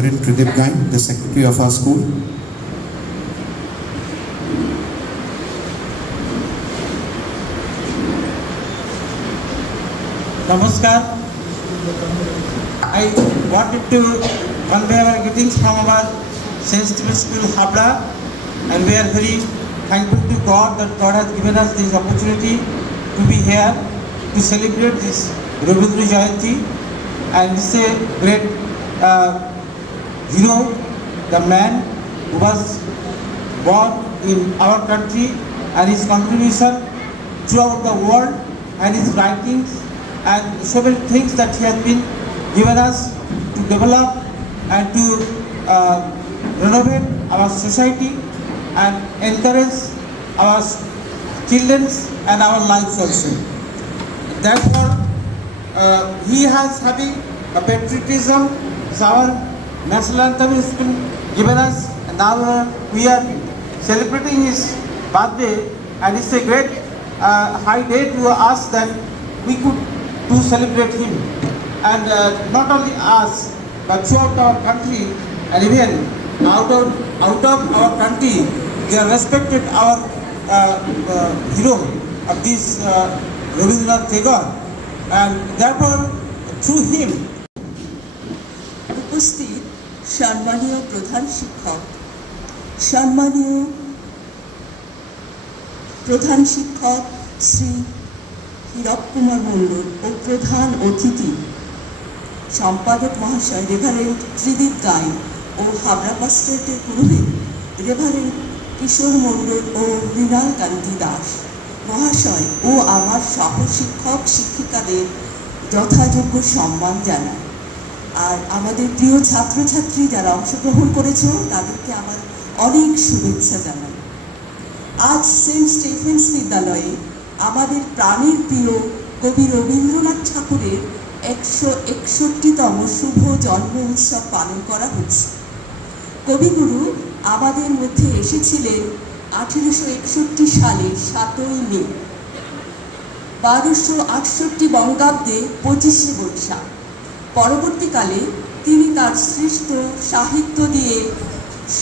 Reverend Tridip Gain, the secretary of our school. Namaskar. I wanted to convey our greetings from our St. Stephen's School, Habra, and we are very thankful to God that God has given us this opportunity to be here to celebrate this Rabindra Jayanti, and this is a great hero, the man who was born in our country, and his contribution throughout the world, and his writings and so many things that he has been given us to develop and to renovate our society and encourage our children and our lives also. Therefore, he has having a patriotism. Our national anthem has been given us, and now we are celebrating his birthday, and it's a great high day to us that we could to celebrate him, and not only us but throughout our country, and even out of our country, they are respected our hero of this Rabindranath Tagore, and therefore through him. উপস্থিত সম্মানীয় প্রধান শিক্ষক, সম্মানীয় প্রধান শিক্ষক শ্রী হীরক কুমার মণ্ডল ও প্রধান অতিথি সম্পাদক মহাশয় রেভারেন্ড ত্রিদীপ গাইন ও হাবড়া পাস্টেটের পুরোহিত রেভারেন্ড কিশোর মণ্ডল ও মৃণাল কান্তি দাস মহাশয় ও আমার সহশিক্ষক শিক্ষিকাদের যথাযোগ্য সম্মান জানাই। আর আমাদের প্রিয় ছাত্রছাত্রী যারা অংশগ্রহণ করেছ তাদেরকে আমার অনেক শুভেচ্ছা জানাই। আজ সেন্ট স্টিফেন্স বিদ্যালয়ে আমাদের প্রাণের প্রিয় কবি রবীন্দ্রনাথ ঠাকুরের 161তম শুভ জন্ম উৎসব পালন করা হচ্ছে। কবিগুরু আমাদের মধ্যে এসেছিলেন 1861 সালে 7ই মে, 1268 বঙ্গাব্দে 25শে বৈশাখ। পরবর্তীকালে তিনি তার সৃষ্ট সাহিত্য দিয়ে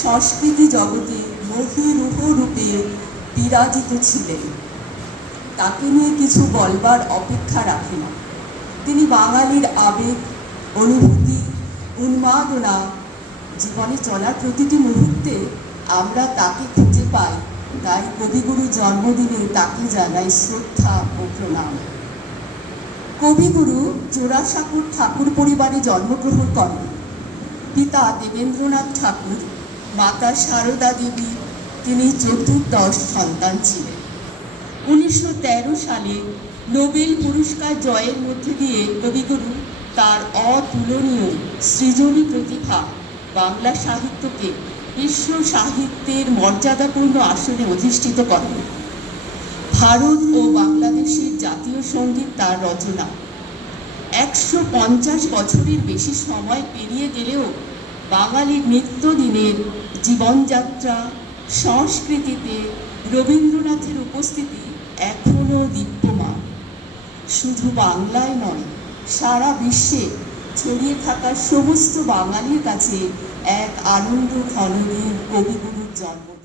সংস্কৃতি জগতে মহিরুহ রূপে বিরাজিত ছিলেন। তাকে নিয়ে কিছু বলবার অপেক্ষা রাখে না। তিনি বাঙালির আবেগ, অনুভূতি, উন্মাদনা, জীবনে চলার প্রতিটি মুহূর্তে আমরা তাকে খুঁজে পাই। তাই কবিগুরু জন্মদিনে তাকে জানাই শ্রদ্ধা ও প্রণাম। কবিগুরু জোড়াসাঁকোর ঠাকুর পরিবারে জন্মগ্রহণ করেন। পিতা দেবেন্দ্রনাথ ঠাকুর, মাতা সারদা দেবী, তিনি চতুর্দশ সন্তান ছিলেন। 1913 সালে নোবেল পুরস্কার জয়ের মধ্যে দিয়ে কবিগুরু তার অতুলনীয় সৃজনী প্রতিভা বাংলা সাহিত্যকে বিশ্ব সাহিত্যের মর্যাদাপূর্ণ আসনে অধিষ্ঠিত করেন। ভারত ও বাংলাদেশের জাতীয় সঙ্গীত তার রচনা। 150 বছরের বেশি সময় পেরিয়ে গেলেও বাঙালির নিত্যদিনের জীবনযাত্রা সংস্কৃতিতে রবীন্দ্রনাথের উপস্থিতি এখনও দীপ্যমান। শুধু বাংলায় নয়, সারা বিশ্বে ছড়িয়ে থাকা সমস্ত বাঙালির কাছে এক আনন্দ ঘনদিন কবিগুরুর জন্মদিন।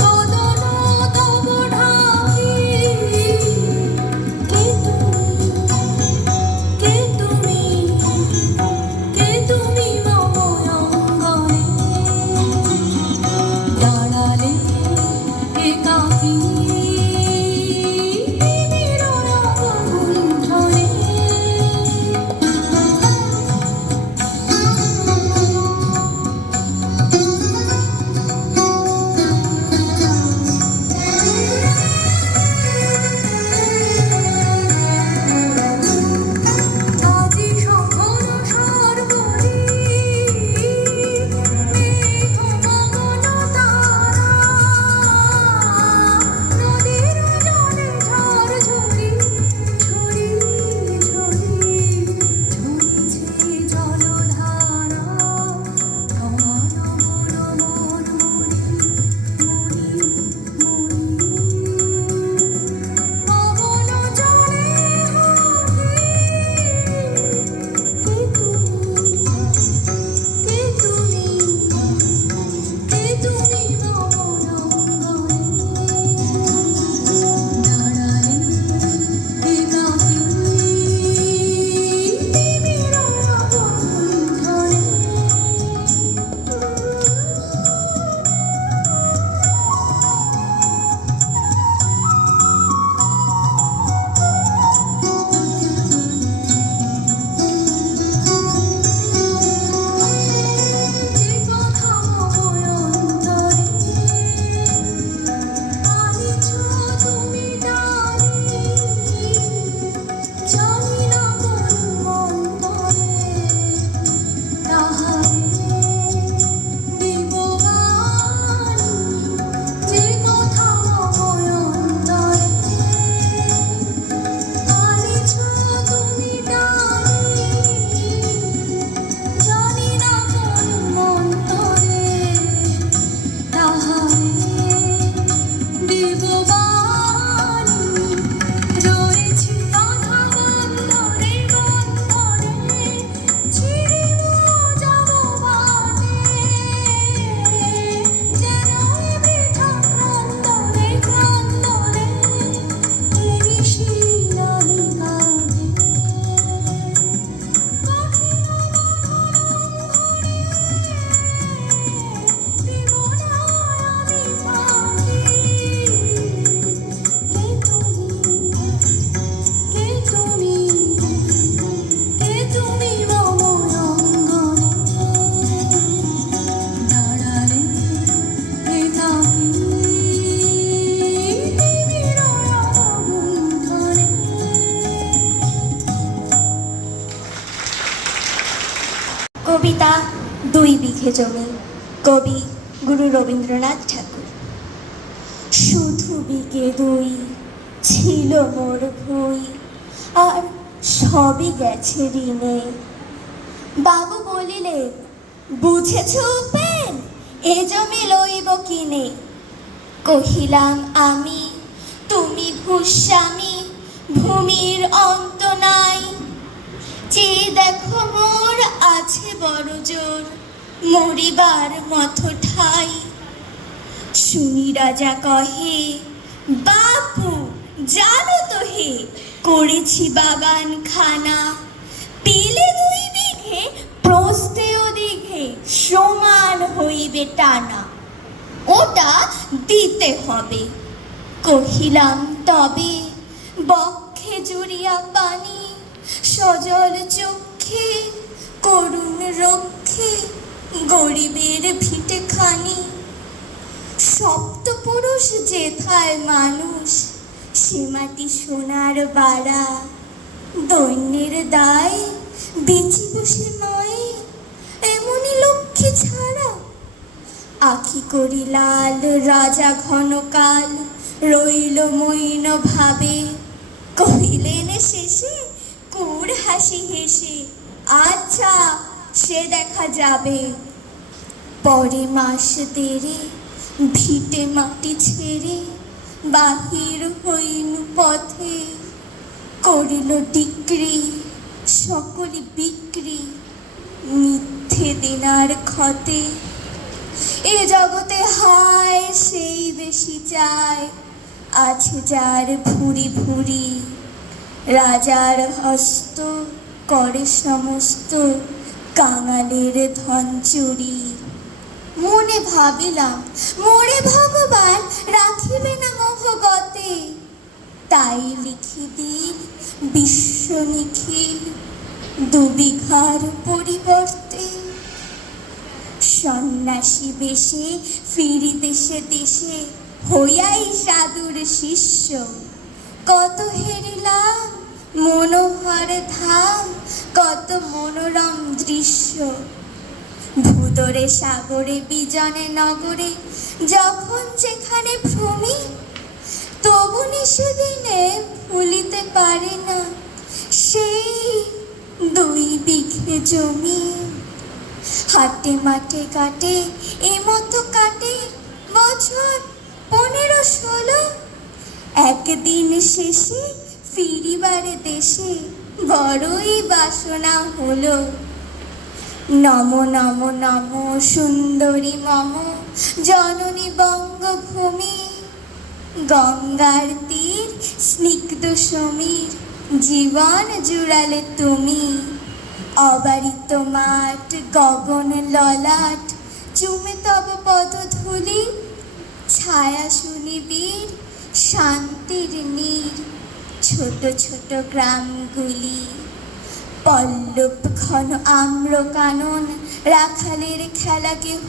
বদন তব ঢাকি বিঘে জমি। কবি গুরু রবীন্দ্রনাথ ঠাকুর। শুধু বিঘে দুই ছিল মোর ভুই, আর সবই গেছে ঋণে। বাবু বলিলেন, বুঝেছ উপেন, এ জমি লইব কিনে। কহিলাম আমি, তুমি ভূস্বামী, ভূমির অন্ত নাই। চেয়ে দেখো মোর আছে বড় জোর, মরিবার মতো ঠাই। শুনি রাজা কহে, বাপু জানো তো হে, করেছি বাগান খানা। পেলে দুই বিঘে, প্রস্থে ও দীঘে সমান হইবে টানা। ওটা দিতে হবে। কহিলাম তবে, বক্ষে জুড়িয়া পানি, সজল চক্ষে করুণ রক্ষে, গরিবের ভিটে খানি। সপ্তপুরুষ যেথায় মানুষ, সে মাটি সোনার বাড়া। দৈন্যের দায় বেঁচে বসে নয়, এমনই লক্ষ্মী ছাড়া। আখি করি লাল, রাজা ঘনকাল রইল মইন ভাবে। কহিলেন শেষে কুর হাসি হেসে, আচ্ছা সে দেখা যাবে। পরে মাস দেরে ভিটে মাটি ছেড়ে, বাহির হইনু পথে। করিল ডিক্রি সকলে বিক্রি, মিথ্যে দিনার ক্ষতে। এ জগতে হায় সেই বেশি চায়, আছে যার ভুরি ভুরি। রাজার হস্ত করে সমস্ত, কাঙালের ধন চুরি। মনে ভাবিলাম, মোরে ভগবান রাখিবে না মোহগতে। তাই লিখি দিন বিশ্ব নিখিল, দুবিঘার পরিবর্তে। সন্ন্যাসী বেশে ফিরি দেশে দেশে, হইয়াই সাধুর শিষ্য। কত হেরিলাম মনোহর ধাম, কত মনোরম দৃশ্য। ভূতরে সাগরে বিজনে নগরে, যখন যেখানে ভ্রমি। তবু সেদিনে ভুলিতে পারে না, সেই দুই বিঘে জমি। হাটে মাঠে কাটে এমতো কাটে বছর 15-16। একদিন শেষে ফিরিবারে দেশে, বড়ই বাসনা হলো। নম নম নম সুন্দরী মম জননী বঙ্গভূমি। গঙ্গার তীর স্নিগ্ধ সমীর, জীবন জুড়ালে তুমি। অবারিত মাঠ গগন ললাট, চুমে তব পদধূলি। ছায়া সুনিবিড় শান্তির নীর, ছোট ছোট গ্রামগুলি। পল্লব ঘন আম্র কানন, রাখালের খেলা কেহ।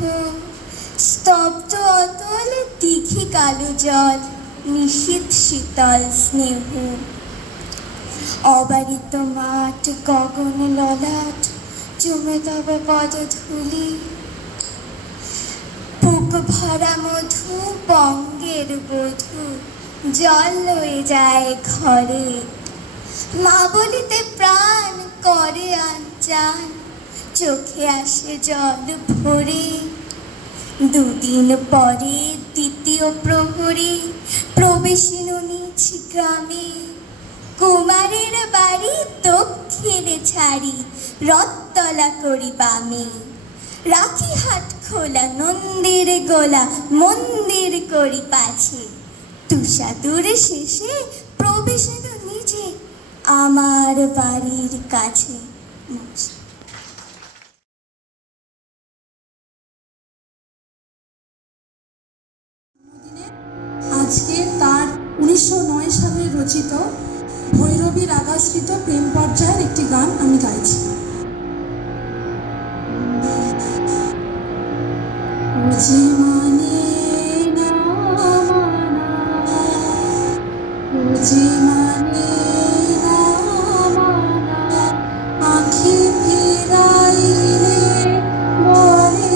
স্তব্ধ অতল দিঘি কালো জল, নিশীথ শীতল স্নেহ। অবারিত মাঠ গগন ললাট, চুমে তব পদধূলি। বুক ভরা মধু বঙ্গের বধূ, জল লয়ে যায় ঘরে। মা বলিতে প্রাণ করে আনচান, চোখে আসে জল ভরে। দুদিন পরে দ্বিতীয় প্রহরে, প্রবেশিনু নিজ গ্রামে। কুমারের বাড়ি দক্ষিণে ছাড়ি, রথতলা করি বামে। রাখি হাট খোলা নন্দের গোলা, মন্দির করি পাছে। তুষাদুর শেষে প্রবেশিনু নিজে, আমার বাড়ির কাছে। আজকে তার 1909 সালে রচিত ভৈরবী রাগাশ্রিত প্রেম পর্যায়ের একটি গান আমি গাইছি। যে মানে না মানা, যে মানে না মানা, আখি ফিরাইলে বলে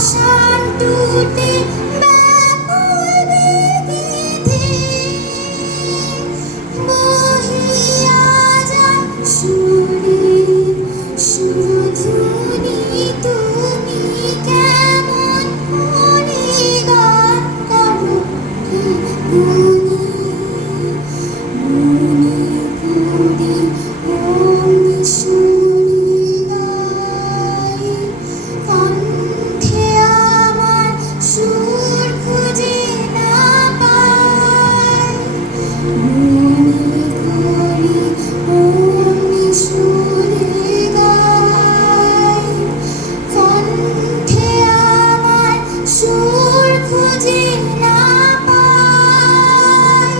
পাষাণ টুটে ব্যাকুল বেগে বহিয়া যায় সুরে সুরধুনি তুমি কেমন করে গান করো গুনি মণিপুরি ওম সুরে গাই কণ্ঠে আমার সুর খুঁজে না পাই মণিপুরি ওম সুরে গাই কণ্ঠে আমার সুর খুঁজে না পাই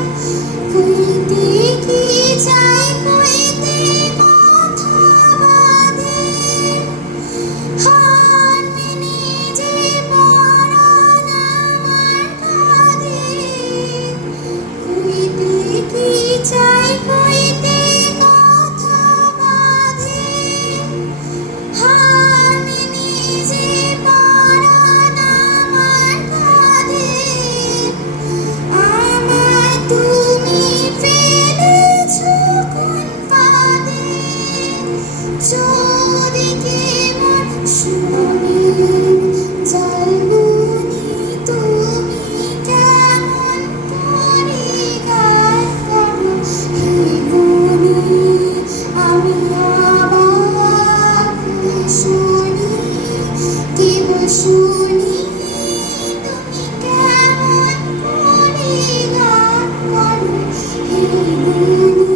কইতে কি চাই কইতে কথা বাঁধে হার মেনে যে পরাণ আমার কাঁধে কইতে কি চাই কইতে কথা বাঁধে হার মেনে যে পরাণ আমার কাঁধে আমায় তুমি ফেলেছো কোন ফাঁদে চোদিকে মোর সোনের জলগুনি তুমি কেমন করে গান করো হে গুনি আমি অবাক হয়ে শুনি কেবল শুনি তুমি কেমন করে গান করো হে গুনি।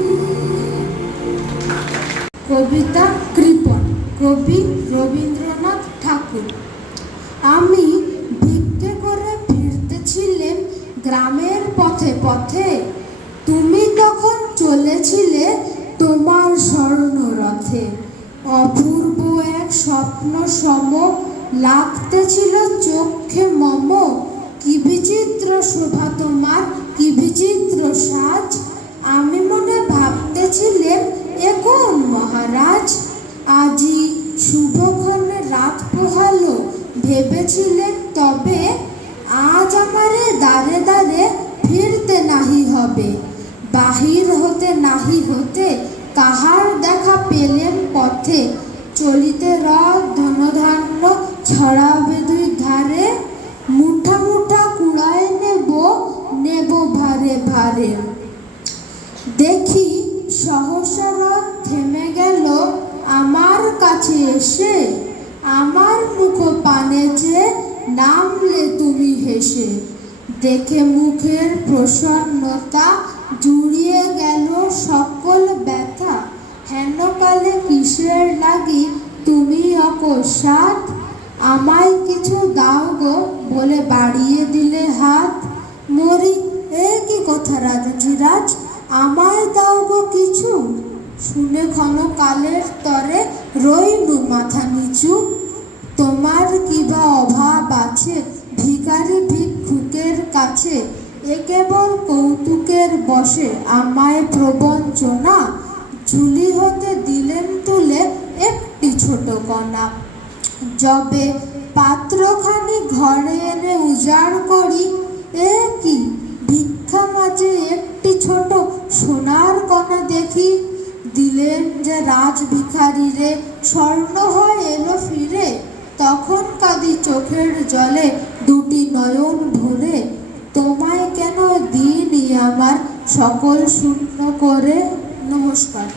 কবিতা কৃপণ, কবি রবীন্দ্রনাথ ঠাকুর। আমি ভিক্ষে করে ফিরতেছিলেম গ্রামের পথে পথে, তুমি তখন চলেছিলে তোমার স্বর্ণরথে। অপূর্ব এক স্বপ্ন সম লাগতেছিল চোখে মম, কি বিচিত্র শোভা তোমার, কি বিচিত্র সাজ। আমি মনে ভাবতেছিলেম এ কোন মহারাজ, আজি শুভক্ষণে রাত পোহালো, ভেবেছিলেন তবে আজ আমারে দ্বারে দ্বারে ফিরতে নাহি হবে। বাহির হতে নাহি হতে কাহার দেখা পেলেন পথে, চলিতে রথ ধনধান্য ছড়াবে দুই ধারে, মুঠা মুঠা কুড়ায় নেব নেব ভারে ভারে। দেখি সহসা রথ থেমে গেল আমার কাছে এসে, আমার মুখ পানে যে নামলে তুমি হেসে। দেখে মুখের প্রসন্নতা জুড়িয়ে গেল সকল ব্যথা, হেনকালে কিসের লাগি তুমি অকস্মাৎ, আমায় কিছু দাও গো বলে বাড়িয়ে দিলে হাত। মরি এ কি কথা রাজধিরাজ, আমায় দাও গো কিছু, শুনে ক্ষণকালের তরে রইনু মাথা নিচু। তোমার কিবা অভাব আছে ভিখারি ভিক্ষুকের কাছে, এ কেবল কৌতুকের বসে আমায় প্রবঞ্চনা। ঝুলি হতে দিলেন তুলে একটি ছোট কণা, যবে পাত্রখানি ঘরে এনে উজাড় করি, এ কি ভিক্ষা মাঝে একটি ছোট সোনার কণা দেখি। দিলেন যে রাজ ভিখারি রে, স্বর্ণ হয় এলো ফিরে, তখন কাঁদি চোখের জলে দুটি নয়ন ভরে। তোমায় কেন দিইনি আমার সকল শূন্য করে। নমস্কার।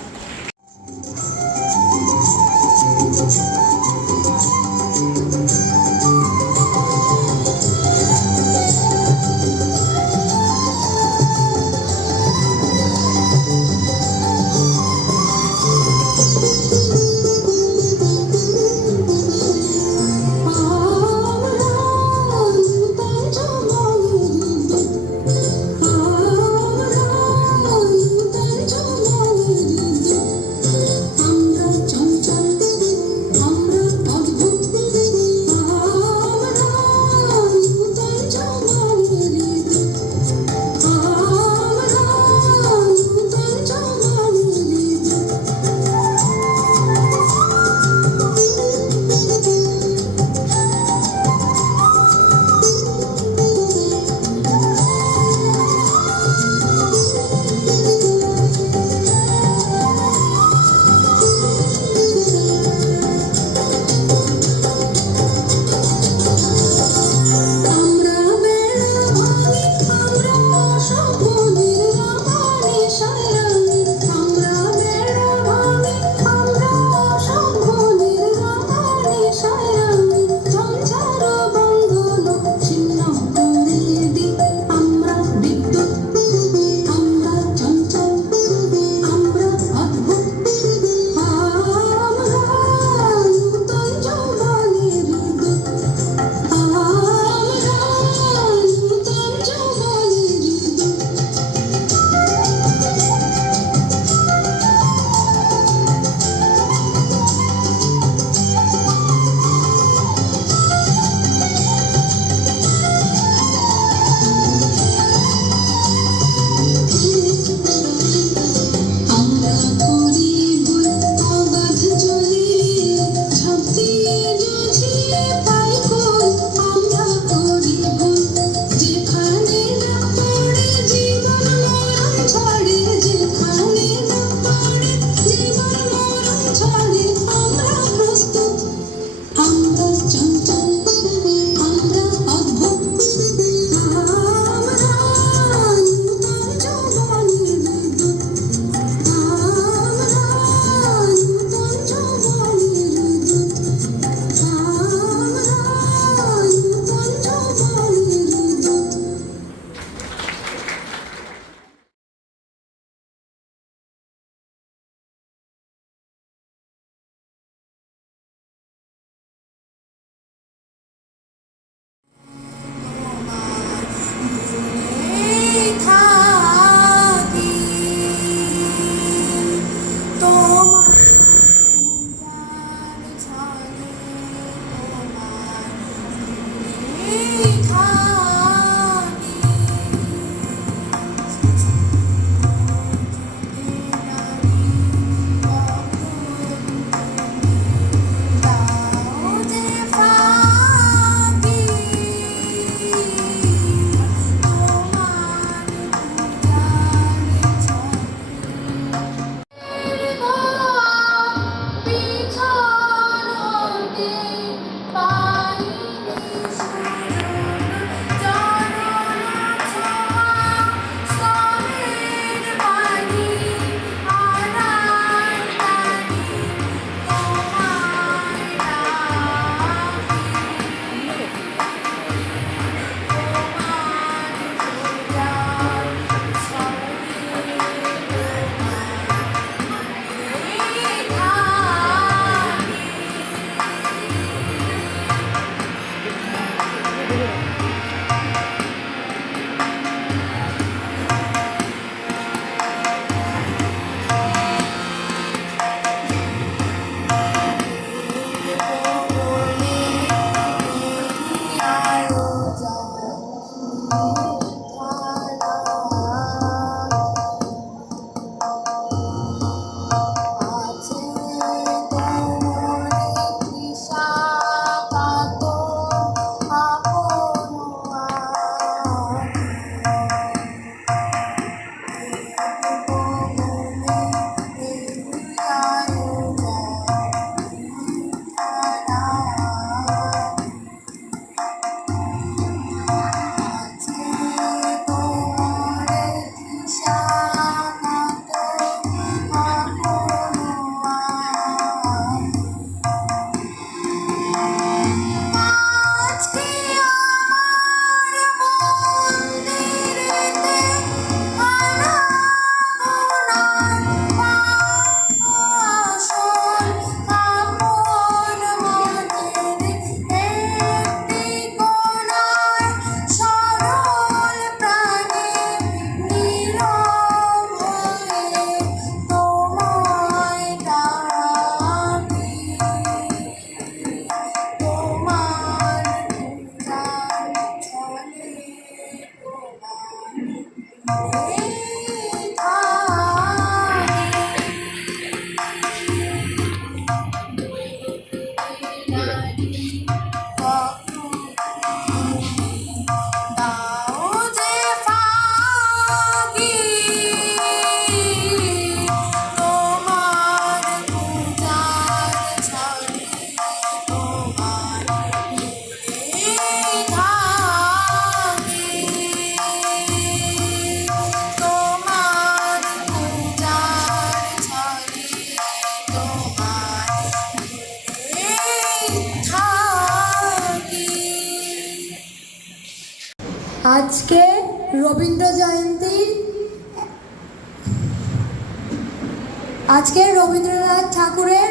আজকে রবীন্দ্রনাথ ঠাকুরের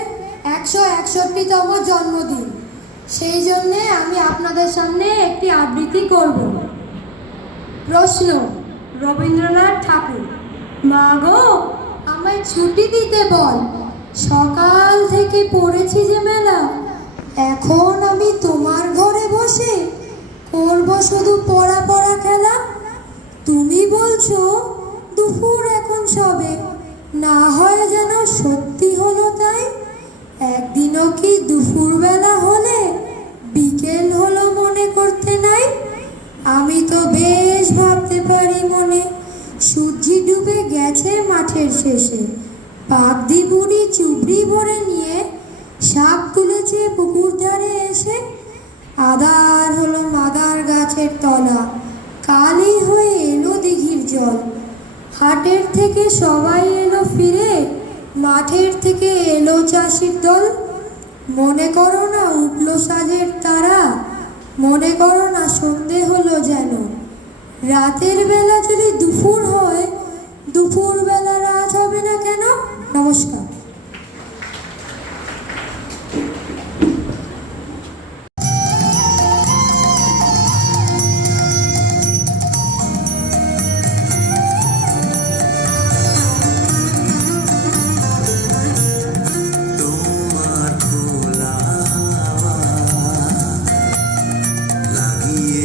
161তম জন্মদিন। সেই জন্যে আমি আপনাদের সামনে একটি আবৃত্তি করব। প্রশ্ন: রবীন্দ্রনাথ ঠাকুর। মা গো, আমায় ছুটি দিতে বল, সকাল থেকে পড়েছি যে মেলা। এখন আমি তোমার ঘরে বসে করব শুধু পড়া পড়া খেলা। তুমি বলছো দুপুর এখন সবে, না হয় যেন সত্যি হলো তাই। একদিনও কি দুপুরবেলা হলে বিকেল হলো মনে করতে নাই? আমি তো বেশ ভাবতে পারি মনে, সূর্যি ডুবে গেছে মাঠের শেষে। পাগদি বুড়ি চুবড়ি ভরে নিয়ে শাক তুলেছে পুকুর ধারে এসে। আদার হলো মাদার গাছের তলা, কালি হয়ে এলো দিঘির জল। হাটের থেকে সবাই এলো ফিরে, মাঠের থেকে এলো চাষির দল। মনে করো না উঠলো সাজের তারা, মনে করো না সন্ধে হলো যেন। রাতের বেলা যদি দুপুর হয়, দুপুর বেলা রাত হবে না কেন? নমস্কার। লাগিয়ে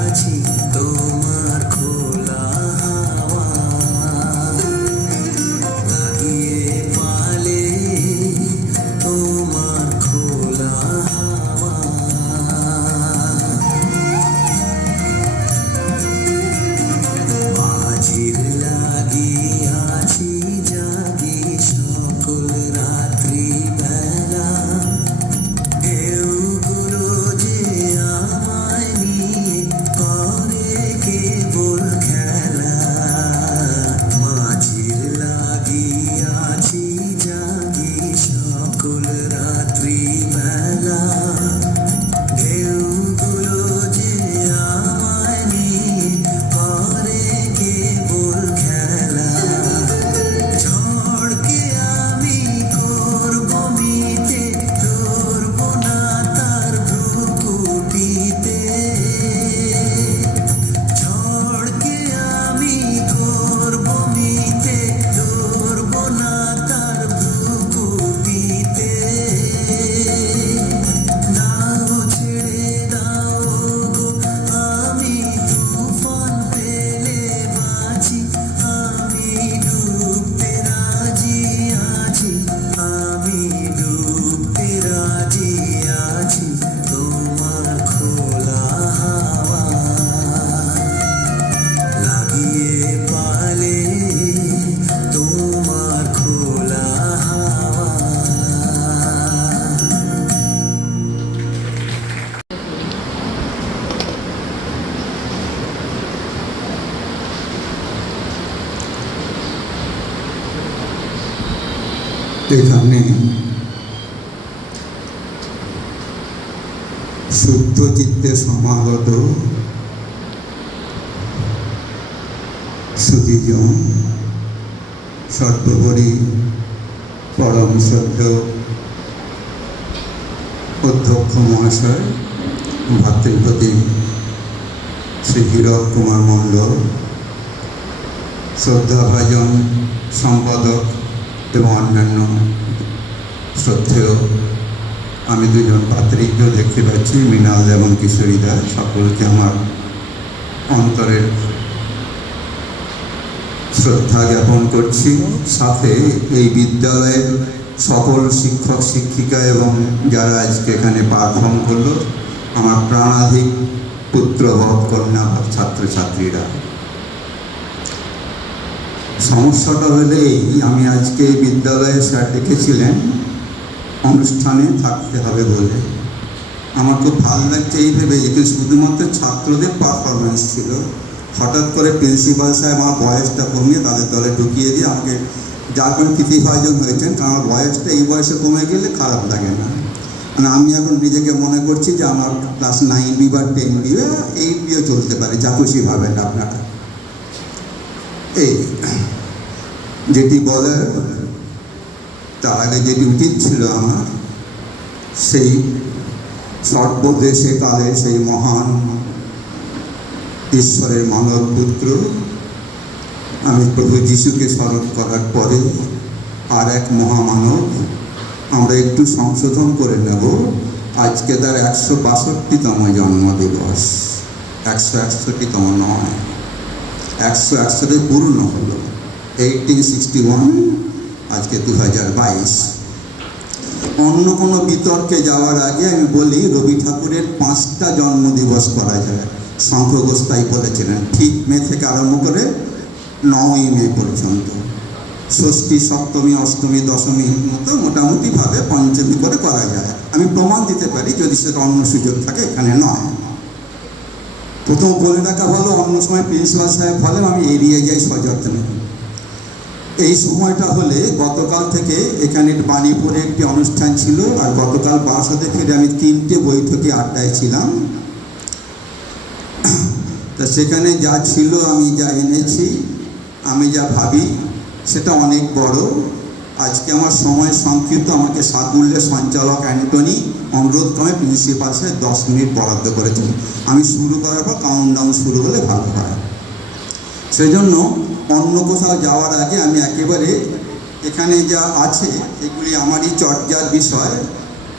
আছি তোমার খোলা হাওয়া লাগিয়ে পালে তোমার খোলা হাওয়া মাঝির লাগিয়াছি জাগি সকল রাত্রি বেলা ঢেউগুলো যে আমায় নিয়ে করে কেবল খেলা মাঝির লাগিয়াছি জাগি সকল রাত্রি বেলা ঢেউগুলো যে আমায় নিয়ে করে কেবল খেলা ঝড়কে আমি করব মিটে ধরব না তার ভ্রুকুটিতে ঝড়কে আমি করব মিটে ধরব না তার ভ্রুকুটিতে দাও ছেড়ে দাও গো আমি তুফান পেলে বাঁচি আমি ডুবতে রাজি আছি আমি ডুবতে রাজি আছি তোমার খোলা হাওয়া লাগিয়ে পালে তোমার খোলা হাওয়া এখানে শুদ্ধ চিত্তে সমাগত সুধীজন সর্বোপরি পরম শ্রদ্ধেয় অধ্যক্ষ মহাশয় ভাতৃপ্রতিম শ্রী হীরক কুমার মণ্ডল শ্রদ্ধাভাজন সম্পাদক এবং অন্যান্য শ্রদ্ধেয় আমি দুজন পাত্রীকেও দেখতে পাচ্ছি মৃণাল এবং কিশোরীদা সকলকে আমার অন্তরের শ্রদ্ধা জ্ঞাপন করছি সাথে এই বিদ্যালয়ের সকল শিক্ষক শিক্ষিকা এবং যারা আজকে এখানে পারফর্ম করলো আমার প্রাণাধিক পুত্রবৎ কন্যা ছাত্রছাত্রীরা সমস্যাটা হলেই আমি আজকে বিদ্যালয়ে স্যার ডেকেছিলেন অনুষ্ঠানে থাকতে হবে বলে আমার খুব ভালো লাগছে এই ভেবে যে শুধুমাত্র ছাত্রদের পারফরমেন্স ছিল হঠাৎ করে প্রিন্সিপাল সাহেব আমার বয়সটা কমিয়ে তাদের দলে ঢুকিয়ে দিয়ে আমাকে যার কোনো কৃতিভাজন হয়েছেন কারণ আমার বয়সটা এই বয়সে কমে গেলে খারাপ লাগে না মানে আমি এখন নিজেকে মনে করছি যে আমার ক্লাস 9 বি বা 10 বি 8 বিও চলতে পারে যা খুশি ভাবেন আপনারা এই যেটি বলার তার আগে যেটি উচিত ছিল আমার সেই সর্বদেশে কালে সেই মহান ঈশ্বরের মানব পুত্র আমি প্রভু যিশুকে স্মরণ করার পরে আর এক মহামানব আমরা একটু সংশোধন করে নেব আজকে তার 162তম জন্মদিবস 161তম নয় 161 পূর্ণ হলো 1861 আজকে 2022 অন্য কোনো বিতর্কে যাওয়ার আগে আমি বলি রবি ঠাকুরের 5টা জন্মদিবস করা যায় শঙ্খ ঘোষ তাই বলেছিলেন ঠিক মে থেকে আরম্ভ করে 9ই মে পর্যন্ত ষষ্ঠী সপ্তমী অষ্টমী দশমী মতো মোটামুটিভাবে পঞ্চমী করে করা যায় আমি প্রমাণ দিতে পারি যদি সেটা অন্য সুযোগ থাকে এখানে নয় প্রথম বলে রাখা ভালো অন্য সময় প্রিন্সিপাল সাহেব বলেন আমি এড়িয়ে যাই সযত্নে এই সময়টা হলে গতকাল থেকে এখানে বাণীপুরে একটি অনুষ্ঠান ছিল আর গতকাল বারাসাতে ফিরে আমি 3টে বৈঠকে আড্ডায় ছিলাম তা সেখানে যা ছিল আমি যা এনেছি আমি যা ভাবি সেটা অনেক বড় আজকে আমার সময় সংক্ষিপ্ত আমাকে সাকুল্যের সঞ্চালক অ্যান্টনি অনুরোধক্রমে প্রিন্সিপাল সাহেব 10 মিনিট বরাদ্দ করেছেন আমি শুরু করার পর কাউন্টডাউন শুরু হলে ভালো হয় সেই জন্য অন্য কোথাও যাওয়ার আগে আমি একেবারে এখানে যা আছে এগুলি আমারই চর্চার বিষয়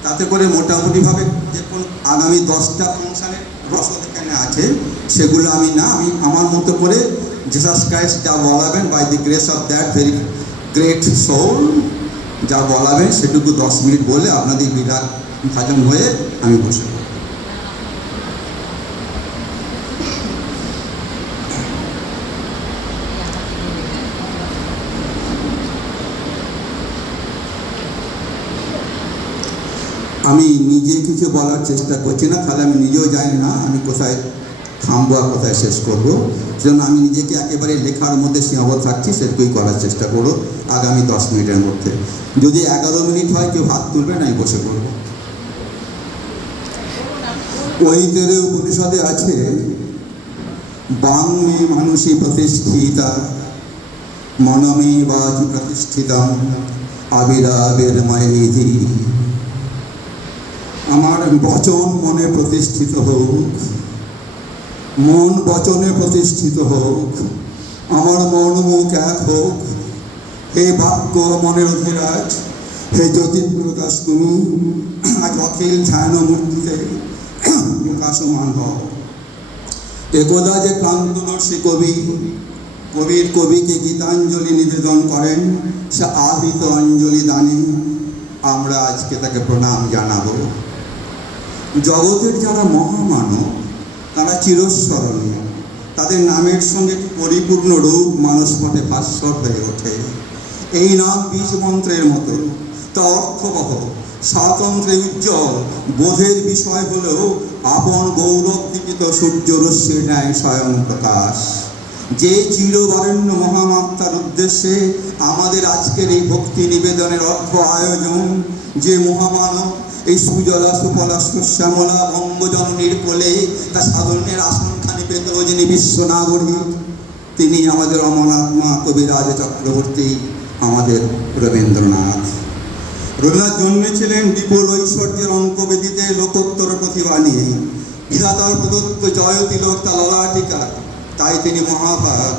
তাতে করে মোটামুটিভাবে দেখুন আগামী 10টা ফাংশানের রসদ এখানে এখানে আছে সেগুলো আমি না, আমি আমার মতো করে জিসাস ক্রাইস্ট যা বলাবেন by the grace of that very great soul, যা বলাবেন সেটুকু 10 মিনিট বলে আপনাদের বিরাট ভাজন হয়ে আমি বসে পড়ব। আমি নিজে কিছু বলার চেষ্টা করছি না, তাহলে আমি নিজেও জানি না আমি কোথায় থামবো আর কোথায় শেষ করবো। সেজন্য আমি নিজেকে একেবারে লেখার মধ্যে সীমাবদ্ধ থাকছি, সেটুকুই করার চেষ্টা করবো আগামী 10 মিনিটের মধ্যে। যদি 11 মিনিট হয় কেউ হাত তুলবেন, আমি বসে পড়ব। ঐতরে উপনিষদে আছে, বাংমে মানুষী প্রতিষ্ঠিতা মনমে বাজি প্রতিষ্ঠিতম আবিরাবের মায়েধি। আমার বচন মনে প্রতিষ্ঠিত হোক, মন বচনে প্রতিষ্ঠিত হোক, আমার মন মুখ এক হোক। হে বাক্য মনের অধিরাজ, হে জ্যোতিপ্রকাশ তুমি আজ অখিল ধ্যান মূর্তিতে প্রকাশমান হও। একদা যে ক্রান্তদর্শী কবিকে গীতাঞ্জলি নিবেদন করেন, সে আহৃত অঞ্জলি দানে আমরা আজকে তাকে প্রণাম জানাবো। জগতের যারা মহামানব তারা চিরস্মরণীয়, তাদের নামের সঙ্গে পরিপূর্ণ রূপ মানসপটে ভাস্বর হয়ে ওঠে। এই নাম বীজ মন্ত্রের মতো, তা অর্থবহ, স্বাতন্ত্র্যে উজ্জ্বল, বোধের বিষয় হলেও আপন গৌরব দীপিত সূর্যরশ্মির ন্যায় স্বয়ং প্রকাশ। যে চিরবরেণ্য মহামাত্মার উদ্দেশ্যে আমাদের আজকের এই ভক্তি নিবেদনের অর্থ আয়োজন, যে মহামানব এই সুজলা সুফলা সুশ্যামলা বঙ্গজননীর কোলে তার সাধনের আসনখানি পেত, যিনি বিশ্বনাগরিক, তিনি আমাদের অমরাত্মা কবিরাজ চক্রবর্তী, আমাদের রবীন্দ্রনাথ। রবীন্দ্রনাথ জন্মেছিলেন বিপুল ঐশ্বর্যের অঙ্কবেদিতে লোকোত্তর প্রতিভা নিয়ে। বিধাতার প্রদত্ত জয় তিলক তার ললাটিকা, তাই তিনি মহাভাগ।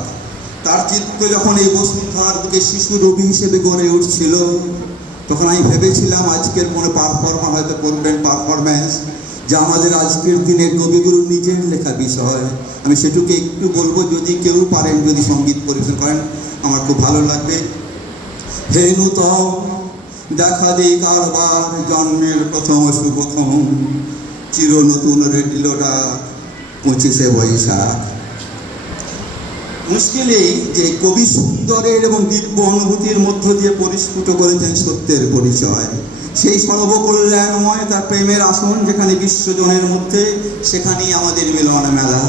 তার চিত্ত যখন এই বসুন্ধরার বুকে শিশু রবি হিসেবে গড়ে উঠছিল, তখন আমি ভেবেছিলাম আজকের কোনো হয়তো করবেন পারফরম্যান্স, যা আমাদের আজকের দিনের কবিগুরু নিজের লেখা বিষয়। আমি সেটুকু একটু বলবো, যদি কেউ পারেন, যদি সঙ্গীত পরিবেশন করেন আমার খুব ভালো লাগবে। হে নূতন দেখা দিই কারবার, জন্মের প্রথম সুপ্রথম, চির নতুন রেডিলোটা 25শে বৈশাখ। মুশকিল এই যে কবি সুন্দরের এবং দিব্য অনুভূতির মধ্য দিয়ে পরিস্ফুট করেছেন সত্যের পরিচয়। সেই সর্বকল্যাণময় তার প্রেমের আসন যেখানে বিশ্বজনের মধ্যে, সেখানেই আমাদের মিলন মেলা।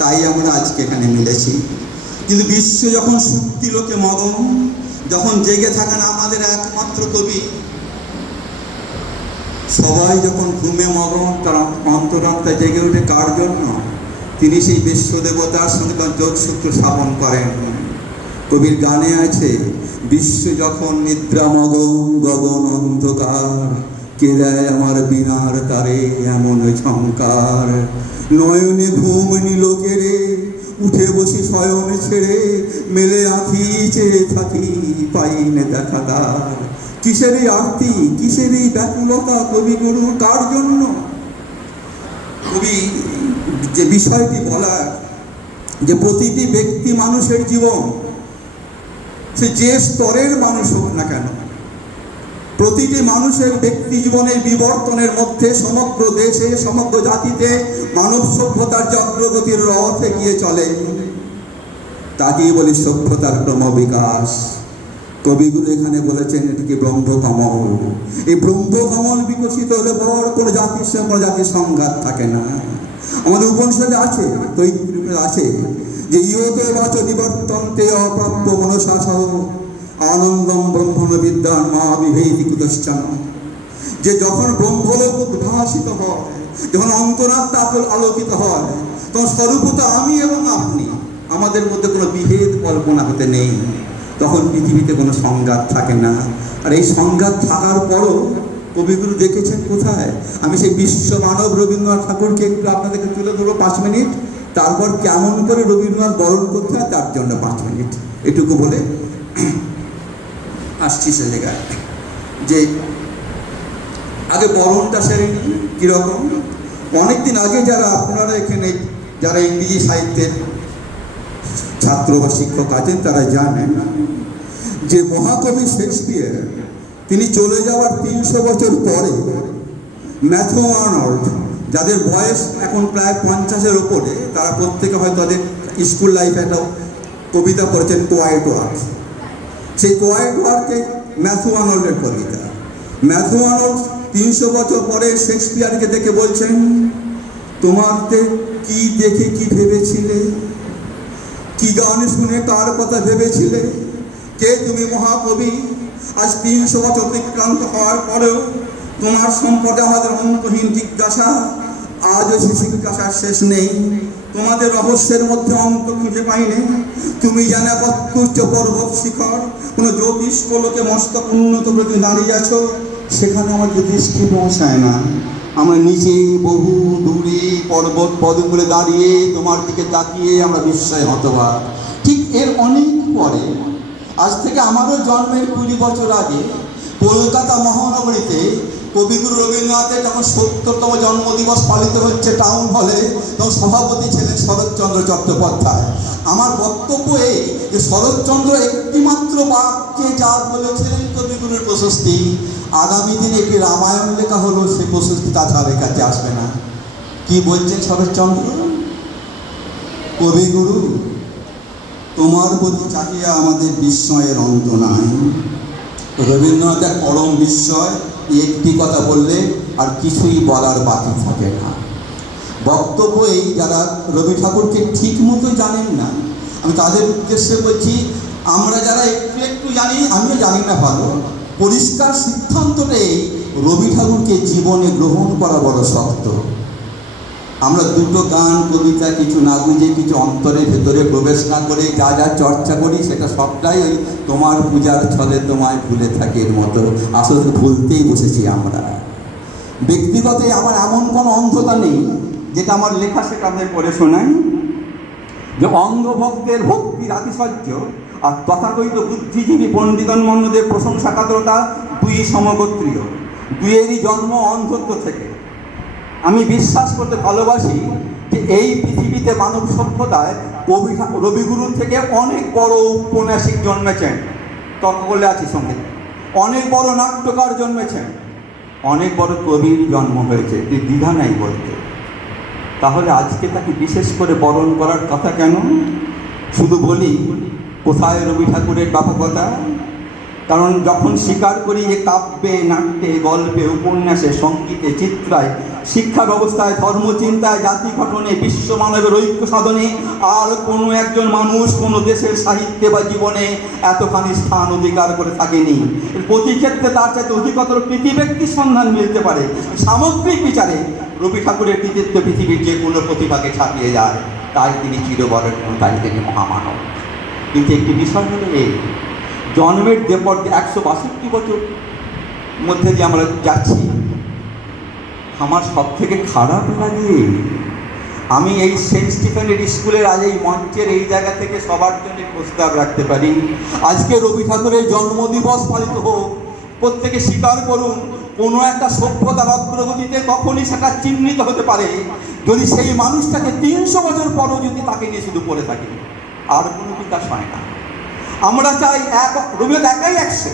তাই আমরা আজকে এখানে মিলেছি। কিন্তু বিশ্ব যখন সুপ্তিলোকে মগন, যখন জেগে থাকেন আমাদের একমাত্র কবি, সবাই যখন ঘুমে মগন, তার অন্তরাত্মা জেগে ওঠে কার জন্য? তিনি সেই বিশ্ব দেবতার সঙ্গে তার যোগসূত্র স্থাপন করেন। কবির গানে আছে, বিশ্ব যখন নিদ্রামগন গগন অন্ধকার, কে দেয় আমার বিনার তারে এমন ঝঙ্কার। নয়নে ঘুম নিল কেড়ে, উঠে বসি শয়ন ছেড়ে, মেলে আঁখি চেয়ে থাকি, পাইনে দেখা তার। কিসের এই আরতি, কিসের এই ব্যাকুলতা কবিগুরু, কার জন্য? কবি যে বিষয়টি বলার, যে প্রতিটি ব্যক্তি মানুষের জীবন, সে যে স্তরের মানুষ হোক না কেন, প্রতিটি মানুষের ব্যক্তি জীবনের বিবর্তনের মধ্যে সমগ্র দেশে, সমগ্র জাতিতে মানব সভ্যতার যে অগ্রগতির রথ এগিয়ে চলে, তাকেই বলি সভ্যতার ক্রমবিকাশ। কবিগুরু এখানে বলেছেন এটিকে ব্রহ্মকমল। এই ব্রহ্মকমল বিকশিত হলে বড় কোনো জাতির সঙ্গে কোনো জাতির সংঘাত থাকে না। আমাদের উপনিষদে আছে, তৈত্রিয়ে আছে যে ইয়তে বাচ নিবর্তন্তে অপ্রাপ্য মনসাসহ আনন্দম ব্রহ্মণ বিদ্যান মা বিভেদি কুতশ্চন। যে যখন ব্রহ্মলোক উদ্ভাসিত হয়, যখন অন্তরাত্মা আলোকিত হয়, তখন স্বরূপতা আমি এবং আপনি, আমাদের মধ্যে কোনো বিভেদ কল্পনা হতে নেই। তখন পৃথিবীতে কোনো সংঘাত থাকে না। আর এই সংঘাত থাকার পরও কবিগুরু দেখেছেন কোথায়? আমি সেই বিশ্ব মানব রবীন্দ্রনাথ ঠাকুরকে একটু আপনাদেরকে তুলে ধরবো 5 মিনিট, তারপর কেমন করে রবীন্দ্রনাথ বরণ করতে হয় তার জন্য 5 মিনিট, এটুকু বলে আসছি সে জায়গায়। যে আগে বরণটা সেরে নিই কীরকম। অনেকদিন আগে যারা আপনারা এখানে যারা ইংরেজি সাহিত্যের ছাত্র বা শিক্ষক আছেন তারা জানেন যে মহাকবি শেক্সপিয়ার তিনি চলে যাওয়ার 300 বছর পরে ম্যাথু আর্নল্ড, যাদের বয়স এখন প্রায় 50-এর ওপরে, তারা প্রত্যেকে হয়তো তাদের স্কুল লাইফে একটা কবিতা পড়েছেন কোয়াইট ওয়ার্ক। সেই কোয়াইট ওয়ার্কে ম্যাথু আর্নল্ডের কবিতা। ম্যাথু আর্নল্ড 300 বছর পরে শেক্সপিয়ারকে দেখে বলছেন, তোমারতে কি দেখে কি ভেবেছিলে, কি গান শুনে কার কথা ভেবেছিলে, কে তুমি মহাকবি। আজ 300 বছর অতিক্রান্ত হওয়ার পরেও তোমার সম্পর্কে আমাদের অন্তহীন জিজ্ঞাসা, আজও সে জিজ্ঞাসার শেষ নেই। তোমাদের রহস্যের মধ্যে অন্ত খুঁজে পাইনি। তুমি জানে প্রত্যুচ্চ পর্বত শিখর, কোনো জ্যোতিষ লোকে মস্তক উন্নত প্রতি দাঁড়িয়ে আছো, সেখানে আমাদের দৃষ্টি পৌঁছায় না। আমরা নিজে বহু দূরে পর্বত পদগুলো দাঁড়িয়ে তোমার দিকে তাকিয়ে আমরা বিস্ময়ে হতবাক। ঠিক এর অনেক পরে, আজ থেকে আমারও জন্মের 20 বছর আগে কলকাতা মহানগরীতে কবিগুরু রবীন্দ্রনাথের যখন 70তম জন্মদিবস পালিত হচ্ছে টাউন হলে, তখন সভাপতি ছিলেন শরৎচন্দ্র চট্টোপাধ্যায়। আমার বক্তব্য এই যে শরৎচন্দ্র একটিমাত্র বাক্যে যা বলেছিলেন কবিগুরুর প্রশস্তি, আগামী দিনে একটি রামায়ণ লেখা হলো, সে প্রশস্তি তাছাড়া কাছে আসবে না। কি বলছেন শরৎচন্দ্র? কবিগুরু, তোমার প্রতি চাহিয়া আমাদের বিস্ময়ের অন্ত নাই। রবীন্দ্রনাথের পরম বিস্ময়, একটি কথা বললে আর কিছুই বলার বাকি থাকে না। বক্তব্য এই, যারা রবি ঠাকুরকে ঠিক মতো জানেন না, আমি তাদের উদ্দেশ্যে বলছি, আমরা যারা একটু একটু জানি, আমিও জানি না ভালো, পরিষ্কার সিদ্ধান্তটা এই, রবি ঠাকুরকে জীবনে গ্রহণ করা বড় শক্ত। আমরা দুটো গান কবিতা কিছু না বুঝে, কিছু অন্তরের ভেতরে প্রবেশ না করে যা যা চর্চা করি, সেটা সবটাই ওই তোমার পূজার ছলে তোমায় ভুলে থাকি এর মতো। আসলে ভুলতেই বসেছি আমরা। ব্যক্তিগত আমার এমন কোনো অন্ধতা নেই, যেটা আমার লেখা সেটা আপনাদের পড়ে শোনাই, যে অন্ধভক্তের ভক্তির আতিশয্য আর তথাকথিত বুদ্ধিজীবী পণ্ডিতন্মন্যদের প্রশংসাকাতরতা দুই সমগোত্রীয়, দুইয়েরই জন্ম অন্ধত্ব থেকে। আমি বিশ্বাস করতে ভালোবাসি যে এই পৃথিবীতে মানব সভ্যতায় রবিগুরুর থেকে অনেক বড় উপন্যাসিক জন্মেছেন, তর্ক করলে আছি সঙ্গে, অনেক বড় নাট্যকার জন্মেছেন, অনেক বড় কবির জন্ম হয়েছে, দ্বিধা নাই বলতে। তাহলে আজকে তাকে বিশেষ করে বরণ করার কথা কেন? শুধু বলি, কোথায় রবি ঠাকুরের ব্যাপকতা? কারণ যখন স্বীকার করি যে কাব্যে, নাট্যে, গল্পে, উপন্যাসে, সঙ্গীতে, চিত্রায়, শিক্ষা ব্যবস্থায়, ধর্মচিন্তায়, জাতি গঠনে, বিশ্ব মানবের ঐক্য সাধনে আর কোনো একজন মানুষ কোনো দেশের সাহিত্যে বা জীবনে এতখানি স্থান অধিকার করে থাকেনি। প্রতি ক্ষেত্রে তার চাইতে অধিকতর প্রতিব্যক্তির সন্ধান মিলতে পারে। সামগ্রিক বিচারে রবি ঠাকুরের কৃতিত্ব পৃথিবীর যে কোনো প্রতিভাকে ছাপিয়ে যায়, তাই তিনি চিরবরেণ্য, তাই তিনি মহামানব। কিন্তু একটি বিষয় হলো এই, জন্মের পর 162 বছর মধ্যে যে আমরা যাচ্ছি, আমার সব থেকে খারাপ লাগে, আমি এই সেন্ট স্টিফেনের স্কুলের আজ এই মঞ্চের এই জায়গা থেকে সবার জন্য প্রস্তাব রাখতে পারি, আজকে রবি ঠাকুরের জন্মদিবস পালিত হোক। প্রত্যেকে স্বীকার করুন, কোনো একটা সভ্যতার অগ্রগতিতে তখনই সেটা চিহ্নিত হতে পারে যদি সেই মানুষটাকে 300 বছর পরও যদি তাকে নিয়ে শুধু পড়ে থাকি, আর কোনো বিকাশ হয় না। আমরা চাই রবীন্দ্রনাথ একাই 100,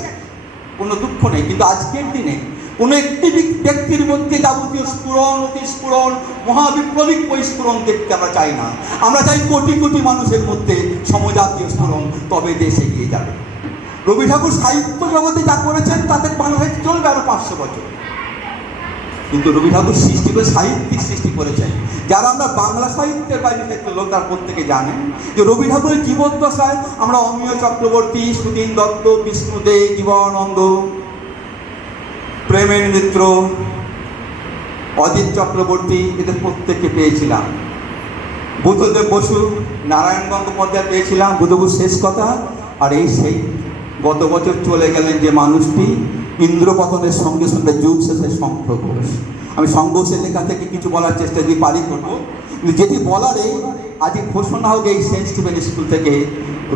কোনো দুঃখ নেই, কিন্তু আজকের দিনে কোনো একটি ব্যক্তির মধ্যে যাবতীয় স্ফুরণ, অতিস্ফুরণ, মহাবিপ্লবিক পরিস্ফুরণ দেখতে আমরা চাই না। আমরা চাই কোটি কোটি মানুষের মধ্যে সমজাতীয় স্ফুরণ, তবে দেশ এগিয়ে যাবে। রবি ঠাকুর সাহিত্য জগতে যা করেছেন তাতে বাংলাদেশ চলবে আরো 500 বছর, কিন্তু রবি ঠাকুর সৃষ্টি করে সাহিত্যিক সৃষ্টি করেছেন। যারা আমরা বাংলা সাহিত্যের বাইরে থেকে লোক, তার প্রত্যেকে জানেন যে রবি ঠাকুরের জীবদ্দশায় আমরা অমিয় চক্রবর্তী, সুদিন দত্ত, বিষ্ণু দে, জীবনানন্দ, প্রেমের মিত্র, অজিত চক্রবর্তী, এদের প্রত্যেককে পেয়েছিলাম। বুদ্ধদেব বসু, নারায়ণ গঙ্গোপাধ্যায় পেয়েছিলাম। বুদ্ধবসু শেষ কথা। আর এই সেই গত বছর চলে গেলেন যে মানুষটি, ইন্দ্রপতনের সঙ্গে সঙ্গে যুগ শেষে শঙ্খ ঘোষ। আমি শঙ্খ ঘোষের লেখা থেকে কিছু বলার চেষ্টা যদি পারি করবো, কিন্তু যেটি বলারে আজকে ঘোষণা হোক এই সেন্ট স্টিফেন স্কুল থেকে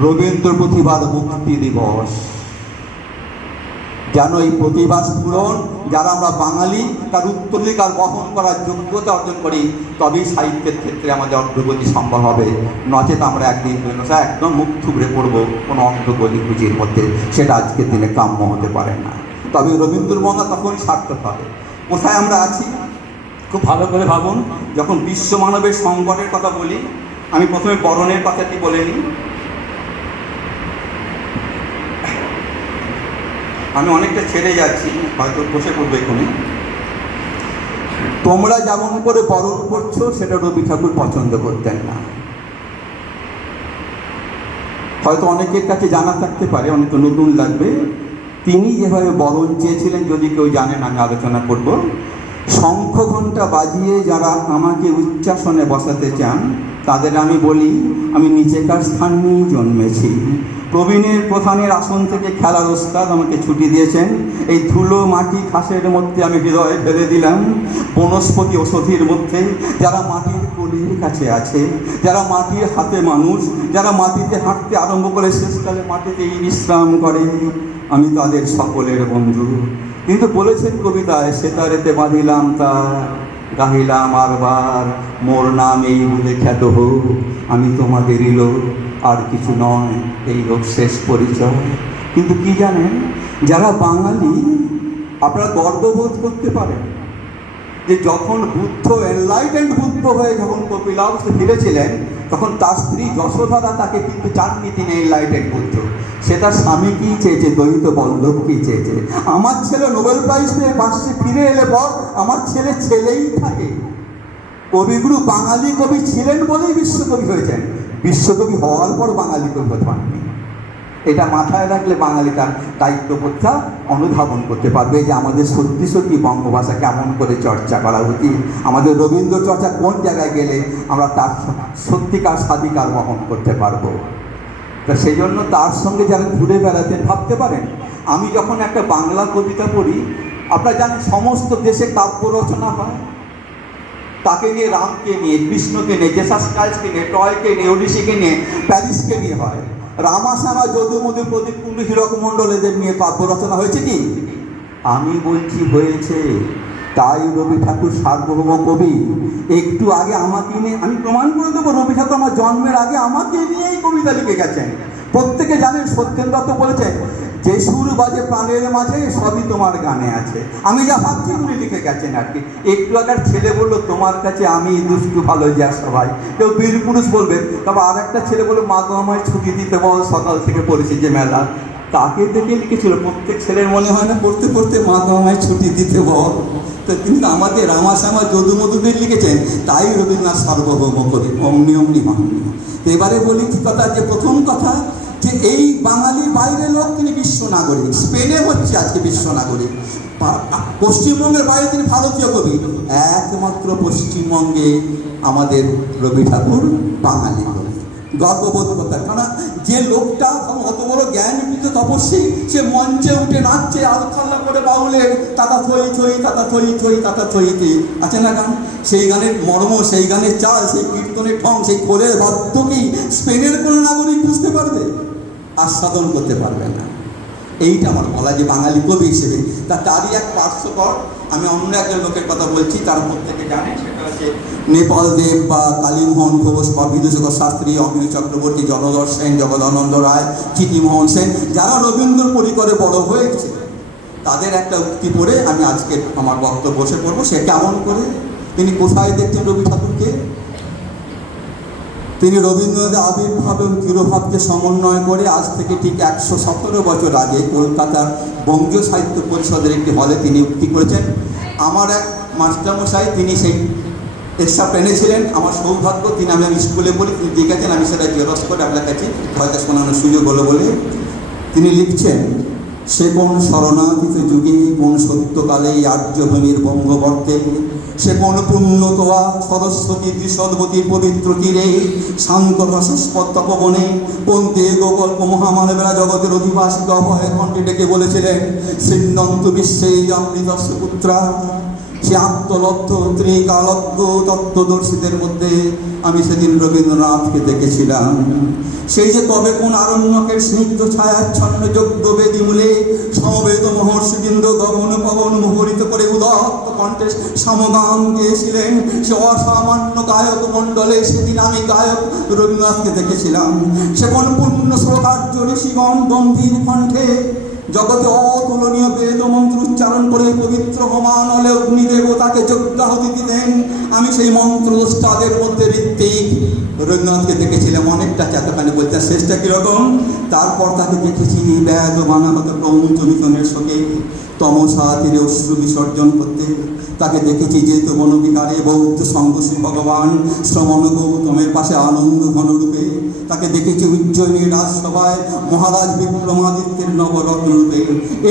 রবীন্দ্র প্রতিভার মুক্তি দিবস। যেন এই প্রতিভা স্ফুরণ, যারা আমরা বাঙালি তার উত্তরাধিকার বহন করার যোগ্যতা অর্জন করি, তবেই সাহিত্যের ক্ষেত্রে আমাদের অগ্রগতি সম্ভব হবে। নচেত আমরা একদিন একদম মুখ থুবড়ে পড়বো কোনো অন্ধগলি কুচির মধ্যে, সেটা আজকের দিনে কাম্য হতে পারে না। তবে রবীন্দ্রবঙ্গা তখনই সার্থক হবে। কোথায় আমরা আছি খুব ভালো করে ভাবুন। যখন বিশ্ব মানবের সংকটের কথা বলি, আমি প্রথমে বরণের কথাটি বলে নিই। আমি অনেকটা ছেড়ে যাচ্ছি, হয়তো বসে পড়বো এখানে। তোমরা যেমন করে বরণ করছো সেটা রবি ঠাকুর পছন্দ করতেন না। হয়তো অনেকের কাছে জানা থাকতে পারে, অনেক নতুন লাগবে। তিনি যেভাবে বরণ চেয়েছিলেন, যদি কেউ জানেন আমি আলোচনা করব। শঙ্খ ঘণ্টা বাজিয়ে যারা আমাকে উচ্চাসনে বসাতে চান তাদের আমি বলি, আমি নিচেকার স্থান নিয়েই জন্মেছি। প্রবীণের প্রধানের আসন থেকে খেলার ওস্তাদ আমাকে ছুটি দিয়েছেন। এই ধুলো মাটি ঘাসের মধ্যে আমি হৃদয়ে ফেলে দিলাম, বনস্পতি ওষুধের মধ্যে যারা মাটির কোলের কাছে আছে, যারা মাটির হাতে মানুষ, যারা মাটিতে হাঁটতে আরম্ভ করে শেষকালে মাটিতেই বিশ্রাম করে, আমি তাদের সকলের বন্ধু। কিন্তু বলেছেন কবিতায়, সেতারেতে বাঁধিলাম তার, গাহিলাম আরবার, মোর নাম এই বলে খ্যাত হোক, আমি তোমাদেরই লোক, আর কিছু নয়, এই হোক শেষ পরিচয়। কিন্তু কি জানেন, যারা বাঙালি আপনারা গর্ববোধ করতে পারেন যে যখন বুদ্ধ এনলাইটেন্ড বুদ্ধ হয়ে যখন কপিলাসে ফিরেছিলেন, তখন তার স্ত্রী যশোধরা তাকে কিন্তু চাননি তিনি এনলাইটেন্ড বুদ্ধ। সে তার স্বামী কী চেয়েছে, দ্বৈত বল্লভ কী চেয়েছে, আমার ছেলে নোবেল প্রাইজ পেয়ে বাসে ফিরে এলে পর আমার ছেলে ছেলেই থাকে। কবিগুরু বাঙালি কবি ছিলেন বলেই বিশ্বকবি হয়েছেন, বিশ্বকবি হওয়ার পর বাঙালি কবি হতে পারেননি। এটা মাথায় রাখলে বাঙালি তার দায়িত্ববোধটা অনুধাবন করতে পারবে যে আমাদের সত্যি সত্যি বঙ্গভাষা কেমন করে চর্চা করা উচিত, আমাদের রবীন্দ্র চর্চা কোন জায়গায় গেলে আমরা তার সত্যিকার স্বাধিকার বহন করতে পারবো। তা সেই জন্য তার সঙ্গে যারা ঘুরে বেড়াতেন, ভাবতে পারেন আমি যখন একটা বাংলা কবিতা পড়ি, আপনারা জানেন সমস্ত দেশে কাব্য রচনা হয়, তাকে নিয়ে রামকে নিয়ে, কৃষ্ণকে নিয়ে, জেসাস ক্রাইস্টকে নিয়ে, টয়কে নিয়ে, ওডিসিকে নিয়ে, প্যারিসকে নিয়ে হয়। রামাসামা, যদুমধু, প্রদীপ কুণ্ডু, হীরক মণ্ডল এদের নিয়ে কাব্য রচনা হয়েছে কি? আমি বলছি হয়েছে। তাই রবি ঠাকুর সার্বভৌম কবি। একটু আগে আমাকে নিয়ে, আমি প্রমাণ করে দেবো, রবি ঠাকুর আমার জন্মের আগে আমাকে নিয়েই কবিতা লিখে গেছেন। প্রত্যেকে জানেন, সত্যেন দত্ত বলেছেন, যে সুর বাজে প্রাণের মাঝে সবই তোমার গানে আছে। আমি যা ভাবছি উনি লিখে গেছেন আর কি। একটু আগে ছেলে বললো, তোমার কাছে আমি দুষ্টু ভালো যা সবাই, কেউ বীর পুরুষ বলবে। তবে আর একটা ছেলে বললো, মা গো আমায় ছুটি দিতে বল, সকাল থেকে পড়েছি যে মেলা। তাকে দেখে লিখেছিল। প্রত্যেক ছেলের মনে হয় না পড়তে পড়তে মা গো আমায় ছুটি দিতে বল। তো কিন্তু আমাদের রামাশ্যামা, যদুমধুদের লিখেছেন, তাই রবীন্দ্রনাথ সার্বভৌম কবি, অমনি অমনি মাননীয়। এবারে বলি কি কথা, যে প্রথম কথা যে এই বাঙালি বাইরের লোক, তিনি বিশ্ব নাগরিক। স্পেনে হচ্ছে আজকে বিশ্ব নাগরিক। পশ্চিমবঙ্গের বাইরে তিনি ভারতীয় কবি। একমাত্র পশ্চিমবঙ্গে আমাদের রবি ঠাকুর বাঙালি কবি। গর্ববোধ করতে, কারণ যে লোকটা অত বড় জ্ঞানপীঠ তপস্বী, সে মঞ্চে উঠে নাচছে আলখাল্লা করে বাউলের তাতা থই থই, তাতা থই থই, তাতা থই থই আছে না গান? সেই গানের মর্ম, সেই গানের চাল, সেই কীর্তনের ঠং, সেই খোলের বাদ্য কি স্পেনের কোনো নাগরিক বুঝতে পারবে? আস্বাদন করতে পারবে না। এইটা আমার বলা, যে বাঙালি কবি হিসেবে তারই এক পার্শ্বকর। আমি অন্য একজন লোকের কথা বলছি, তার প্রত্যেকে জানে, সেটা হচ্ছে নেপাল দেব বা কালীমোহন ঘোষ বা বিদুশেখর শাস্ত্রী, অমিয় চক্রবর্তী, জলধর সেন, জগদানন্দ রায়, চিঠিমোহন সেন, যারা রবীন্দ্র পরিকরে বড় হয়েছে, তাদের একটা উক্তি পড়ে আমি আজকে আমার বক্তব্য বসে পড়বো। সে কেমন করে, তিনি কোথায় দেখতেন রবি ঠাকুরকে? তিনি রবীন্দ্রনাথের আবির্ভাব এবং তিরোভাবকে সমন্বয় করে আজ থেকে ঠিক 117 বছর আগে কলকাতার বঙ্গীয় সাহিত্য পরিষদের একটি হলে তিনি উক্তি করেছেন। আমার এক মাস্টারমশাই, তিনি সেই এক্সট্রা এনেছিলেন, আমার সৌভাগ্য, তিনি আমি স্কুলে পড়ি, তিনি দেখেছেন, আমি সেটা জেরক্স করে আপনার কাছে হয়তো শোনানোর সুযোগ হলো বলে। তিনি লিখছেন, সে কোন শরণাতীত যুগে, কোন সত্যকালে আর্যভূমির বঙ্গবর্তে, সে কোন পুণ্যতোয়া সরস্বতী ত্রিসদবতীর পবিত্র তীরে, শান্ত রসাস্পদ তপবনে, কোন দেবকল্প মহামানবেরা জগতের অধিবাসীকে অভয় কণ্ঠে ডেকে বলেছিলেন, শ্রীনন্ত বিশ্বে অমৃতস্য পুত্রা। সে আত্মলব্ধ ত্রিকালজ্ঞ তত্ত্বদর্শীদের মধ্যে আমি সেদিন রবীন্দ্রনাথকে দেখেছিলাম। সেই যে তবে কোন আরণ্যকের স্নিগ্ধ ছায়াচ্ছন্ন যজ্ঞ বেদী মূলে সমবেত মহর্ষিবৃন্দ গগন পবন মুহরিত করে উদাত্ত কণ্ঠে সমগান গেয়েছিলেন, সে অসামান্য গায়ক মণ্ডলে সেদিন আমি গায়ক রবীন্দ্রনাথকে দেখেছিলাম। সে কোন পূর্ণ শ্লোকার্য ঋষিগণ গম্ভীর কণ্ঠে জগতে অতুলনীয় বেদ মন্ত্র উচ্চারণ করে পবিত্র হোমানলে অগ্নিদেবতাকে যজ্ঞাহুতি দিতেন। আমি সেই মন্ত্রদ্রষ্টাদের মধ্যে ঋত্বিক রবীন্দ্রনাথকে দেখেছিলাম। অনেকটা চেতখানে বলতে শেষটা কীরকম, তারপর তাকে দেখেছি বেদ মানাগত প্রৌঞ্চ মিথনের সঙ্গে তমসা তীরে অশ্রু বিসর্জন করতে। তাকে দেখেছি যেহেতু বনবিহারে বৌদ্ধ সংঘশ্রী ভগবান শ্রমণ গৌতমের পাশে আনন্দ ঘনরূপে। তাকে দেখেছি উজ্জয়িনী রাজসভায় মহারাজ বিক্রমাদিত্যের নবরত্ন রূপে।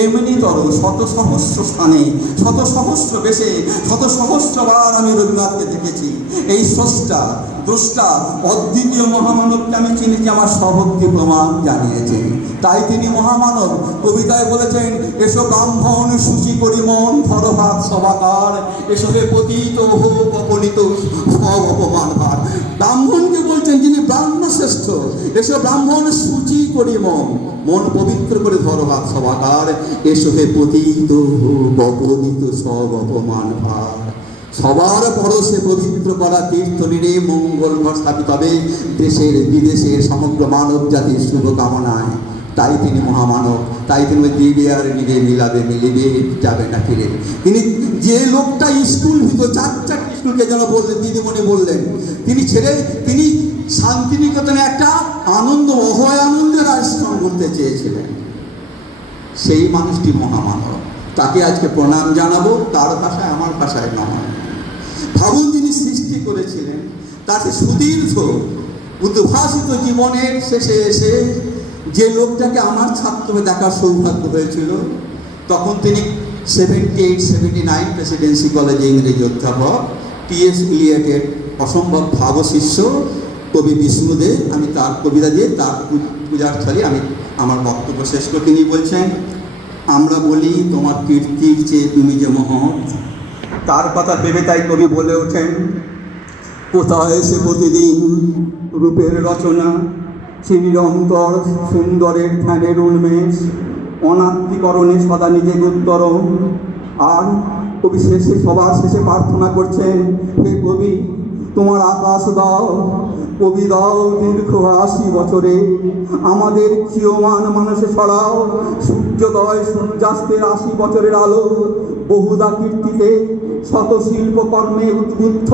এমনিতর শত সহস্র স্থানে শত সহস্র বেশে শত সহস্রবার আমি রবীন্দ্রনাথকে দেখেছি। এই স্রষ্টা দ্রষ্টা অদ্বিতীয় মহামানবকে আমি চিনেছি, আমার স্বভক্তি প্রমাণ জানিয়েছে। তাই তিনি মহামানব। কবিতায় বলেছেন, এসো ব্রাহ্মণ সূচি করি মন ধরভাত সভাকার, এসো হে পতিত হোক অপনীত সব অপমান ভার। ব্রাহ্মণকে বলছেন যিনি ব্রাহ্মণ শ্রেষ্ঠ, এসো ব্রাহ্মণ সূচি করি মন, মন পবিত্র করে ধরভাত সভাকার, এসো হে পতিত হোক অপনীত সব অপমান ভার। সবার পরশে পবিত্র করা তীর্থনীরে মঙ্গল ঘর স্থাপিত হবে দেশের বিদেশের সমগ্র মানব জাতির শুভকামনায়। তাই তিনি মহামানব। তাই তিনি দিবে আর নিবে মিলাবে মিলিবে যাবে না ফিরে। তিনি যে লোকটা স্কুল ভিত চারটা স্কুলকে যেন বললেন, দিদিমণি বললেন, তিনি ছেড়ে তিনি শান্তিনিকেতনে একটা আনন্দ অভয় আনন্দের আশ্রম করতে চেয়েছিলেন। সেই মানুষটি মহামানব। তাকে আজকে প্রণাম জানাবো, তার ভাষায় আমার ভাষায় নয়। ভাবুন, তিনি সৃষ্টি করেছিলেন, তাকে সুদীর্ঘ উদ্ভাসিত জীবনের শেষে এসে যে লোকটাকে আমার ছাত্র দেখার সৌভাগ্য হয়েছিল, তখন তিনি 78-79 প্রেসিডেন্সি কলেজে ইংরেজি অধ্যাপক, T.S. ইলিয়টের অসম্ভব ভাবশিষ্য কবি বিষ্ণুদেব। আমি তার কবিতা দিয়ে তার পূজার ছলে আমি আমার বক্তব্য শেষ করে তিনি বলছেন, আমরা বলি তোমার কীর্তির চেয়ে তুমি যে মহৎ। তার কথা ভেবে তাই কবি বলে ওঠেন, কোথায় সে প্রতিদিন রূপের রচনা, সে নিরন্তর সুন্দরের ধ্যানের উন্মেষ, অনাত্মীকরণে সদা নিজের উত্তরণ। আর কবি শেষে সবার শেষে প্রার্থনা করছেন, হে কবি তোমার আকাশ দাও, কবি দাও দীর্ঘ 80 বছরে, আমাদের ক্ষীয়মান মানুষে ছড়াও সূর্যোদয় সূর্যাস্তের 80 বছরের আলো। বহুদা কীর্তিতে শত শিল্পকর্মে উদ্বুদ্ধ,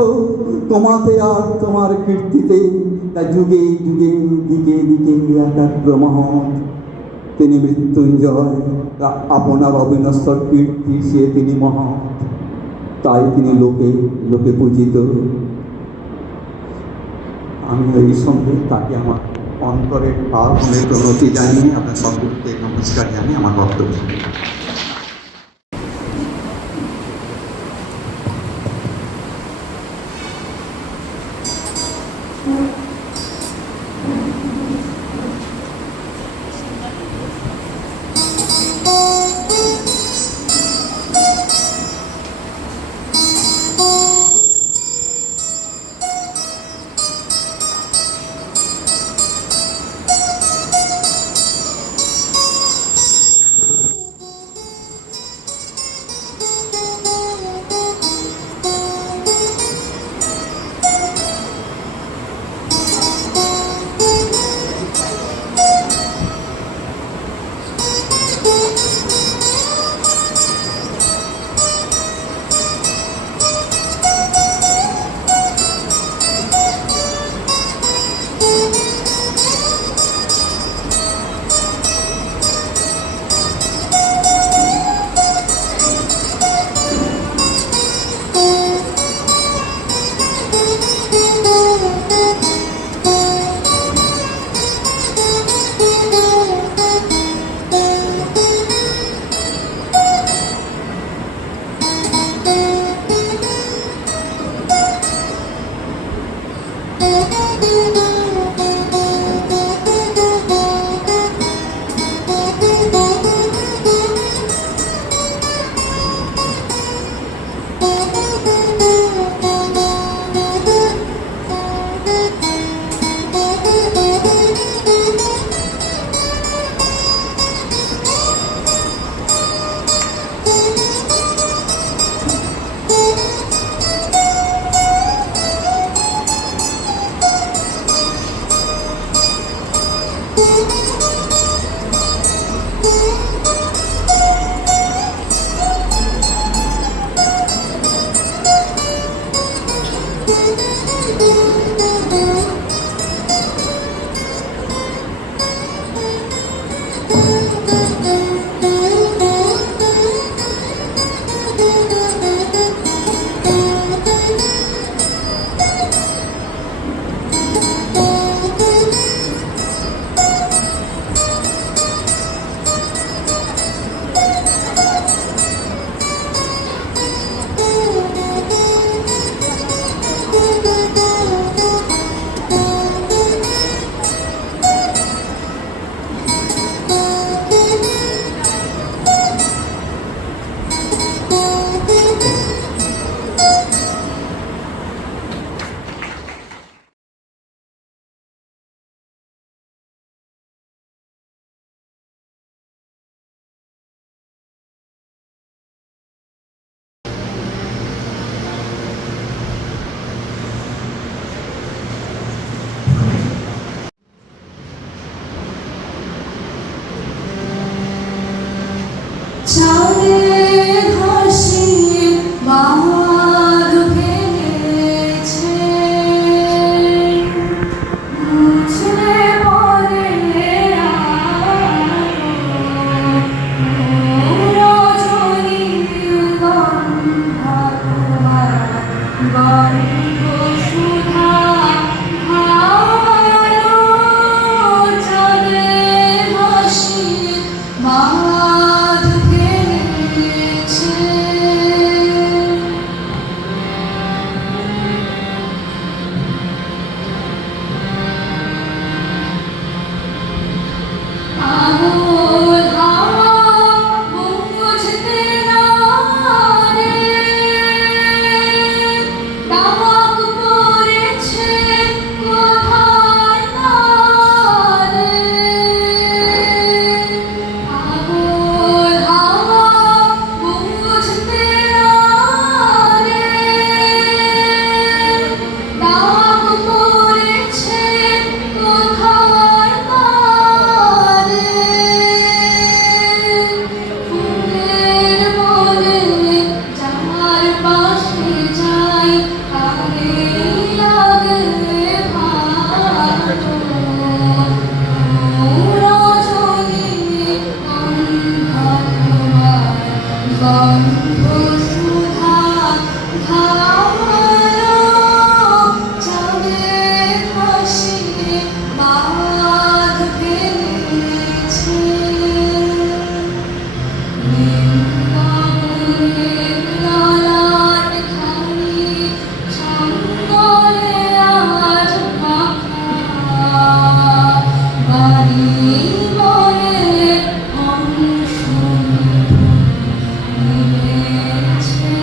তোমাতে আর তোমার কীর্তিতে তা যুগে যুগে দিকে দিকে একাগ্র মহৎ। তিনি মৃত্যুঞ্জয়, আপনার অবিনশ্বর কীর্তি সে তিনি মহৎ। তাই তিনি লোকে লোকে পূজিত। আমি এই সঙ্গে তাকে আমার অন্তরের ভাবনের প্রণতি জানিয়ে আপনার সকলকে নমস্কার জানিয়ে আমার বক্তব্য। চাঁদের হাসি বাঁধ ভেঙেছে, মুছলে পরে রজনীর গন্ধা তোমার গন্ধ সুধা ভালো। চাঁদের হাসি বাঁধ ভেঙেছে। আঙুল হাওয়া বুঝতে না রে, ডাক পড়েছে কোথায় না রে। আঙুল হাওয়া বুঝতে না রে, ডাক পড়েছে কোথায় না রে। ফুলের বনে যার পাশে যাই তারে লাগে ভালো। রজনীর গন্ধা তোমার গন্ধ সুধা ভালো। চাঁদের হাসি বাঁধ ভেঙেছে। নীলবনের ললাট খানি ছন্দরে আজ মাখা, বাড়ি বনে হংস মিলেছে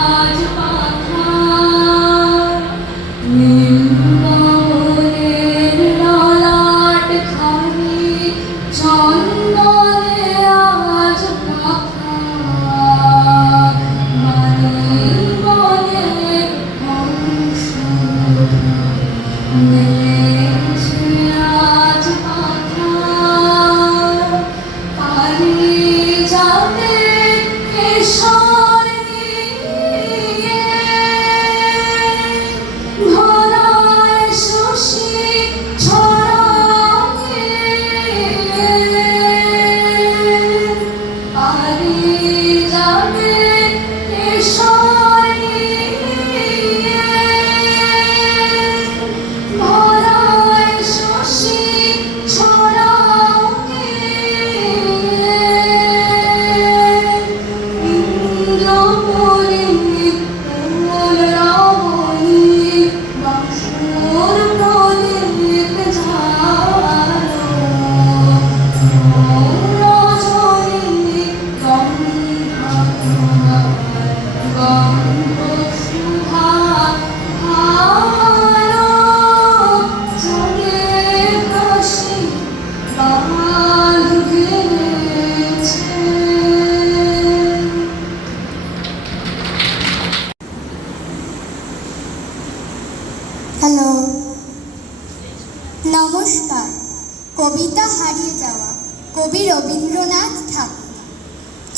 আজ পাখা। নীলবনের ললাট খানি ছন্দরে আজ মাখা, বাড়ি বনে হংস মিলেছে আজ পাখা। পারিজাতে কেশর নিয়ে ধরায় শশী ছড়ায়ে। পারিজাতে কেশর নিয়ে ধরায় শশী ছড়ায়ে। ইন্দ্রপুরী ফুল রমণী বাসুর প্রদীপ জ্বালো। রজনীর গন্ধা তোমার গন্ধ সুধা ভালো। চাঁদের হাসি বাঁধ ভেঙেছে। হ্যালো, নমস্কার। কবিতা হারিয়ে যাওয়া কবি রবীন্দ্রনাথ ঠাকুর।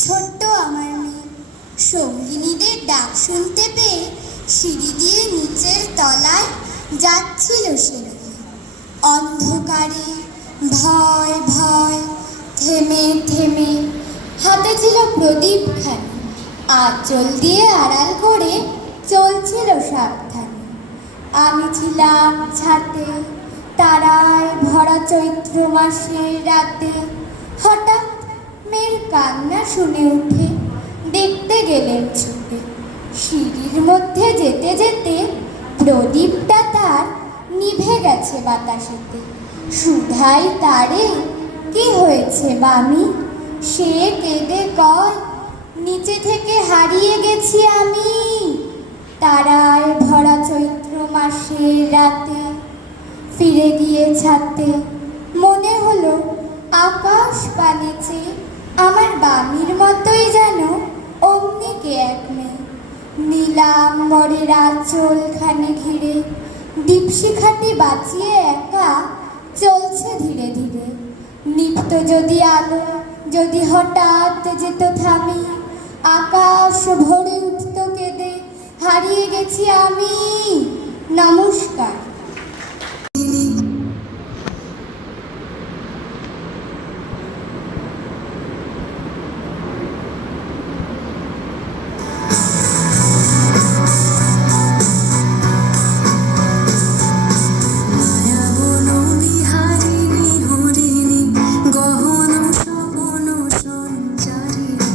ছোট্ট আমার মেয়ে সঙ্গিনীদের ডাক শুনতে পেয়ে সিঁড়ি দিয়ে নিচের তলায় যাচ্ছিল সে নিয়ে। অন্ধকারে ভয় ভয় থেমে থেমে হাতে ছিল প্রদীপখানি, আঁচল দিয়ে আড়াল করে চলছিল সাবধানে। আমি ছিলাম ছাতে তারায় ভরা চৈত্র মাসের রাতে। হঠাৎ মেয়ের কান্না শুনে উঠে দেখতে গেলেন ছুটে। সিঁড়ির মধ্যে যেতে যেতে প্রদীপটা তার নিভে গেছে বাতাসেতে। সুধাই তারে কি হয়েছে বামি, সে কেঁদে কয় নিচে থেকে হারিয়ে গেছি আমি। তারায় ভরা চৈত্র মাসের রাতে ফিরে গিয়ে ছাতে মনে হলো আকাশ পানে চেয়ে আমার বামির মতোই যেন অমনি কে এক মেয়ে। নীলাম্বরের আঁচলখানি ঘিরে দীপশিখাটি বাঁচিয়ে একা চলছে ধীরে ধীরে। নিত্য যদি আলো যদি হঠাৎ যেত থামি, আকাশ ভরে উঠত কেঁদে হারিয়ে গেছি আমি। নমস্কার। মায়াবন বিহারিণী হরিণী গহন স্বপন সঞ্চারিণী।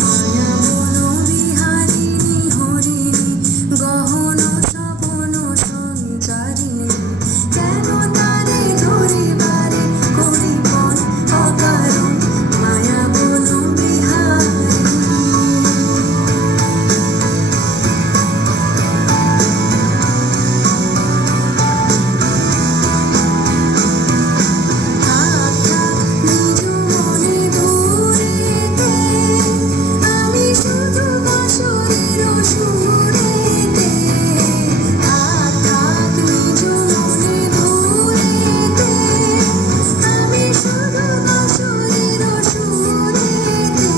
মায়াবন বিহারিণী হরিণী গহন স্বপন সঞ্চারিণী। কেন তারে ধরিবারে করিপন অকারণ মায়াবন বিহারিণী। থাক থাক নিজ মনে দূরেতে, আমি শুধু বাঁশরীর সুরেতে। থাক থাক নিজ মনে দূরেতে, আমি শুধু বাঁশরীর সুরেতে।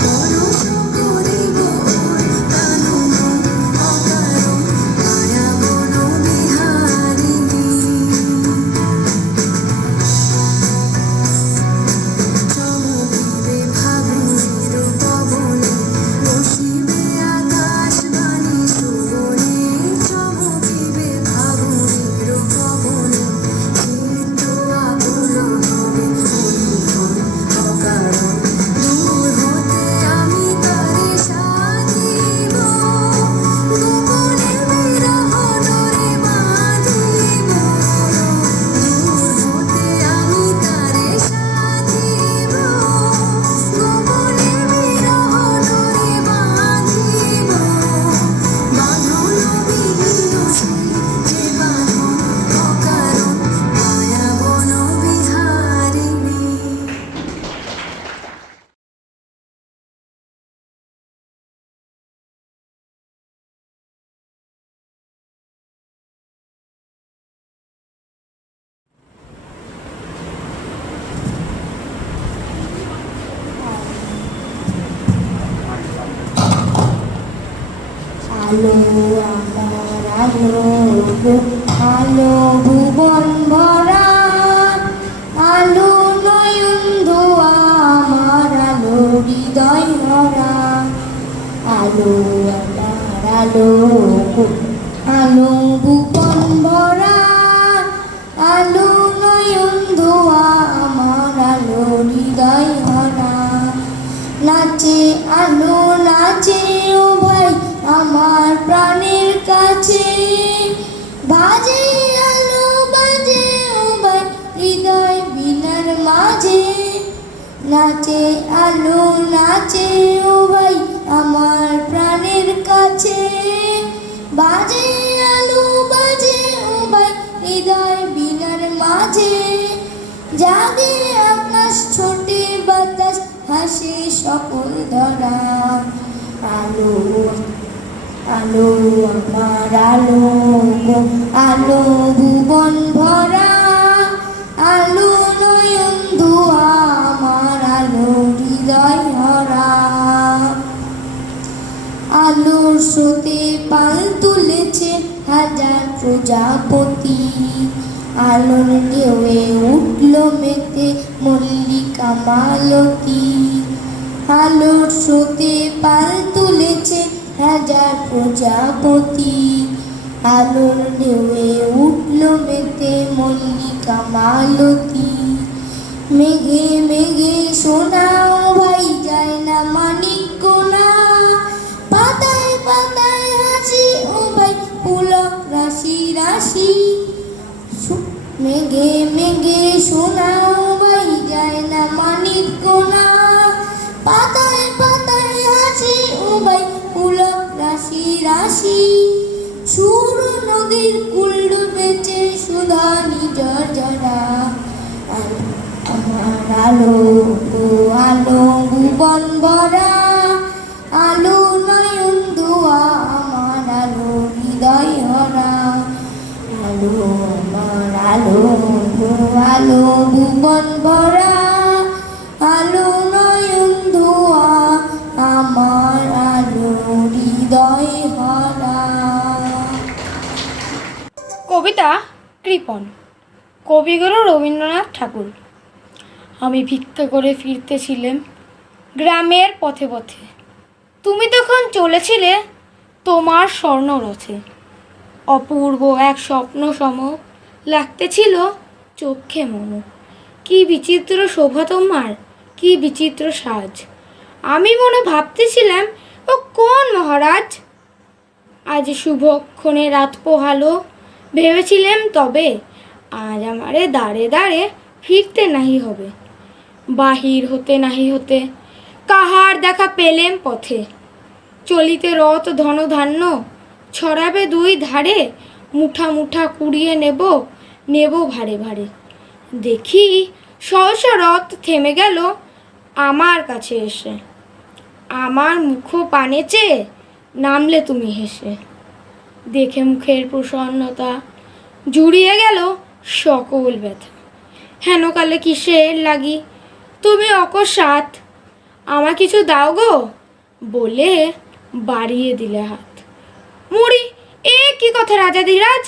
পরশ করিব ওর প্রাণ মন অকারণ মায়াবন বিহারিণী। চমকিবে ফাগুনের পবনে, বসিবে আকাশবাণী শ্রবণে। চমকিবে ফাগুনের পবনে, চিত্ত আকুল হবে অনুভব অকারণ। দূর হতে আমি তারে সাধিব, গোপনে বিরহ ডোরে বাঁধিব। দূর হতে আমি তারে সাধিব, গোপনে বিরহ ডোরে বাঁধিব। বাঁধন বিহীন সেই যে বাঁধন অকারণ মায়াবন বিহারিণী। আলো আমার আলো গো, আলো ভুবন ভরা। আলো নয়ন ধোয়া আমার আলো হৃদয় ভরা। আলো আমার আলো গো, আলো ভুবন ভরা। আলো নয়ন ধোয়া আমার আলো হৃদয় ভরা। নাচে আলো নাচে ও ভাই আমার প্রাণের কাছে। বাজে আলো বাজে ও ভাই হৃদয় বিনার মাঝে। নাচে আলো নাচে ও ভাই আমার প্রাণের কাছে। বাজে আলো বাজে ও ভাই হৃদয় বিনার মাঝে। জাগে আকাশ ছোটে বাতাস হাসে সকল ধরা। আলো আলো আমার আলো গো, আলো ভুবন ভরা, আলো নয়ন ধোয়া আমার আলো হৃদয় ভরা। আলোর স্রোতে পাল তুলেছে হাজার প্রজাপতি, আলোর ঢেউয়ে উঠল মেতে মল্লিকা মালতী। আলোর স্রোতে পাল তুলেছে হাজার প্রজাপতি, আলোর ঢেউয়ে উঠল মেতে মল্লিকা মালতী। মেঘে মেঘে শোনাও ভাই যায় না মানিক গোনা, পাতায় পাতায় হাসি ও ভাই পুলক রাশি রাশি। মেঘে মেঘে শোনাও ভাই যায় না মানিক গোনা, পাতায় পাতায় হাসি ও ভাই পুলক রাশি রাশি। সুর নদীর কুল ডুবেছে সুধা নিজর জরা, আমার আলো গো আলো ভুবন ভরা, আলো নয়ন ধোয়া আমার আলো হৃদয় হরা। আলো আমার আলো গো আলো ভুবন ভরা, আলো নয়ন ধোয়া আমার আলো হৃদয় হরা। কবিতা কৃপণ, কবিগুরু রবীন্দ্রনাথ ঠাকুর। আমি ভিক্ষা করে ফিরতেছিলাম গ্রামের পথে পথে, তুমি তখন চলেছিলে তোমার স্বর্ণরথে। অপূর্ব এক স্বপ্ন সম লাগতেছিল চোখে মম। কি বিচিত্র শোভা তোমার, কি বিচিত্র সাজ। আমি মনে ভাবতেছিলাম ও কোন মহারাজ। আজ শুভক্ষণে রাত পোহালো, ভেবেছিলাম তবে আজ আমারে দাঁড়ে দাঁড়ে ফিরতে নাহি হবে। বাহির হতে নাহি হতে কাহার দেখা পেলেম পথে। চলিতে রথ ধনধান্য ছড়াবে দুই ধারে, মুঠা মুঠা কুড়িয়ে নেব নেব ভারে ভারে। দেখি সহসা রথ থেমে গেল আমার কাছে এসে। আমার মুখ পানে চেয়ে নামলে তুমি হেসে। দেখে মুখের প্রসন্নতা জুড়িয়ে গেল সকল ব্যথা। হেনকালে কিসের লাগি তুমি অকস্মাৎ, আমার কিছু দাও গো বলে বাড়িয়ে দিলে হাত। মুড়ি এ কি কথা রাজা ধীরাজ,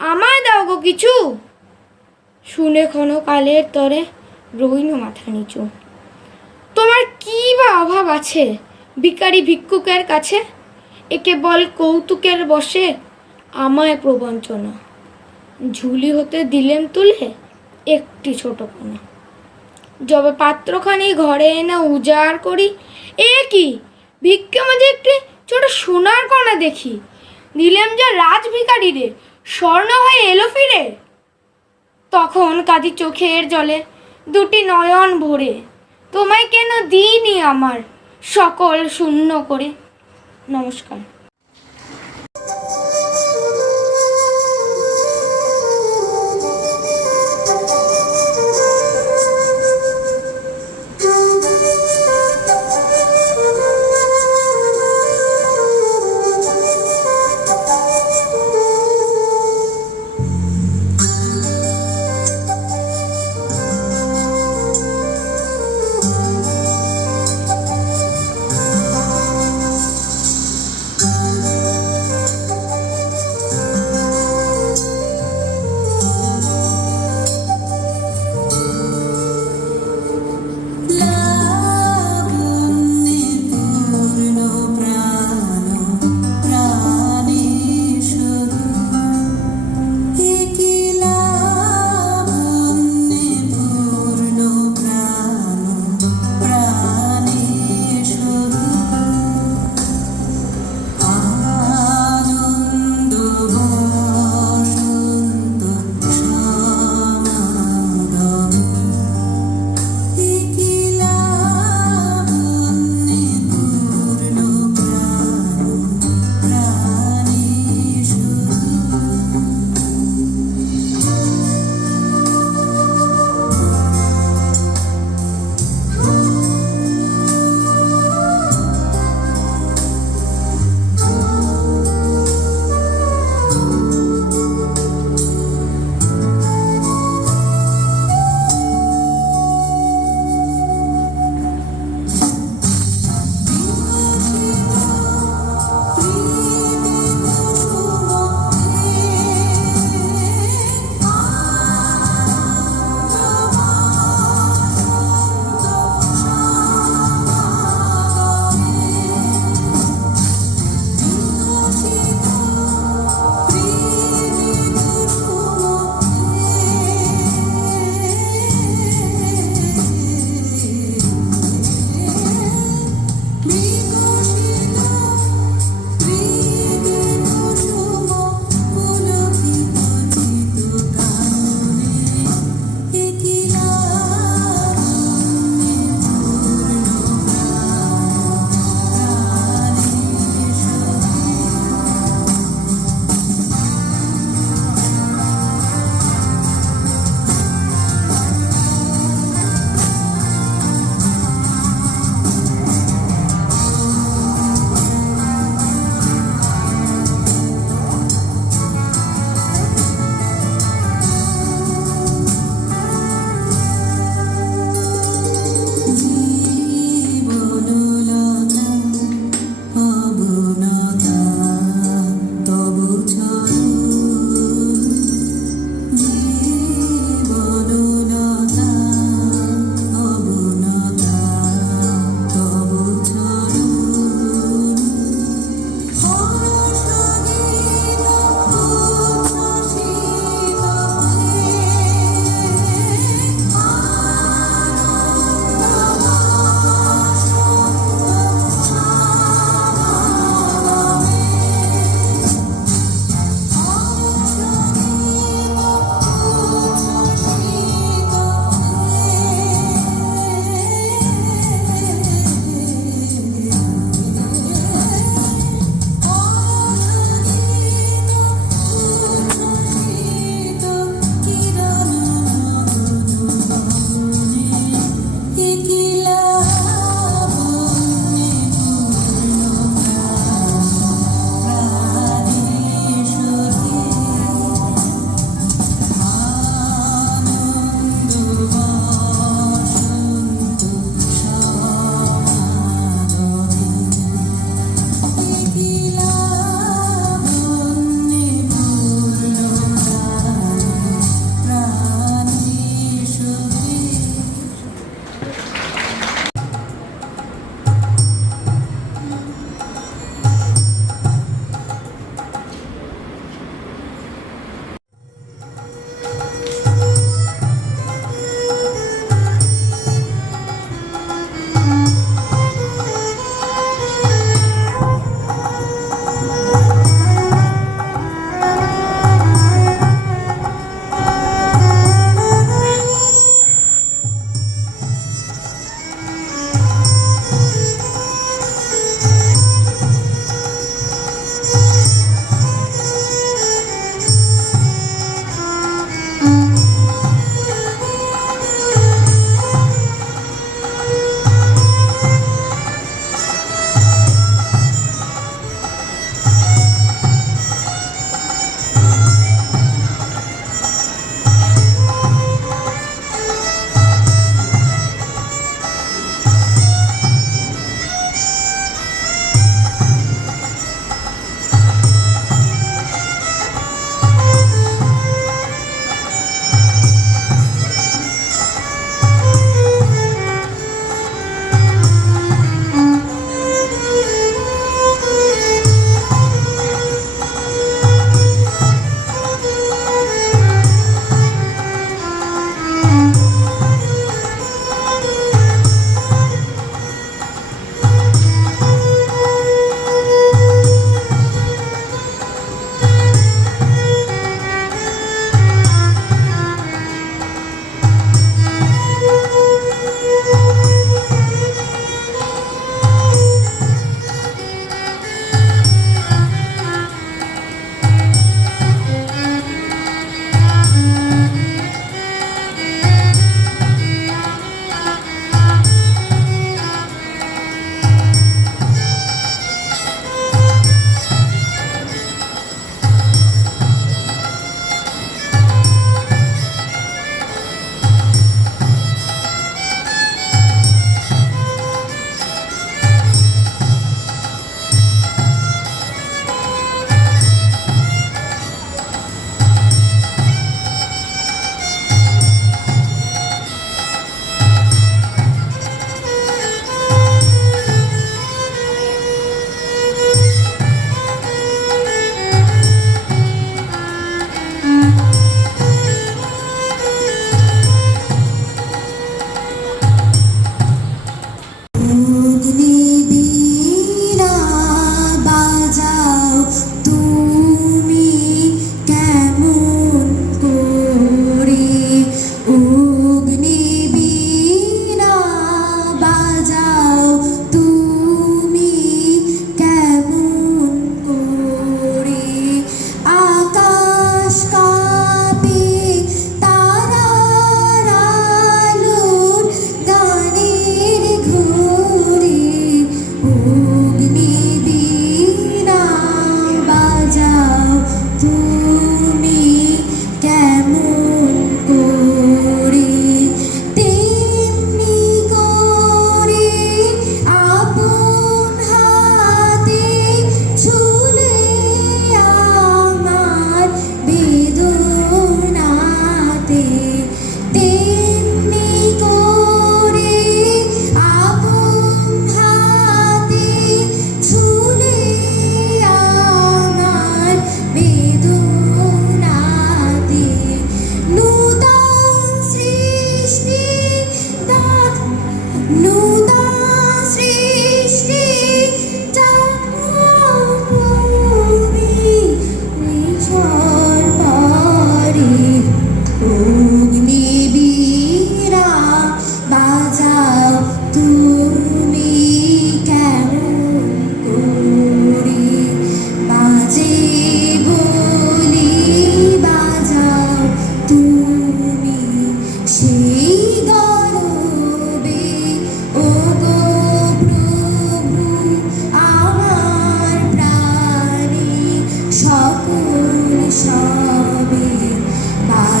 আমায় দাও গো কিছু। শুনে ক্ষণকালের তরে রইল মাথা নিচু। তোমার কি বা অভাব আছে ভিখারি ভিক্ষুকের কাছে, এ কেবল কৌতুকের বসে আমায় প্রবঞ্চনা। ঝুলি হতে দিলেম তুলে একটি ছোট কোনা, যবে পাত্রখানি ঘরে এনে উজাড় করি, এ কি ভিক্ষে মাঝে একটি ছোট সোনার কণা দেখি। দিলেম যা রাজ ভিখারি রে, স্বর্ণ হয়ে এলো ফিরে। তখন কাঁদি চোখের জলে দুটি নয়ন ভরে, তোমায় কেন দিইনি আমার সকল শূন্য করে। নমস্কার।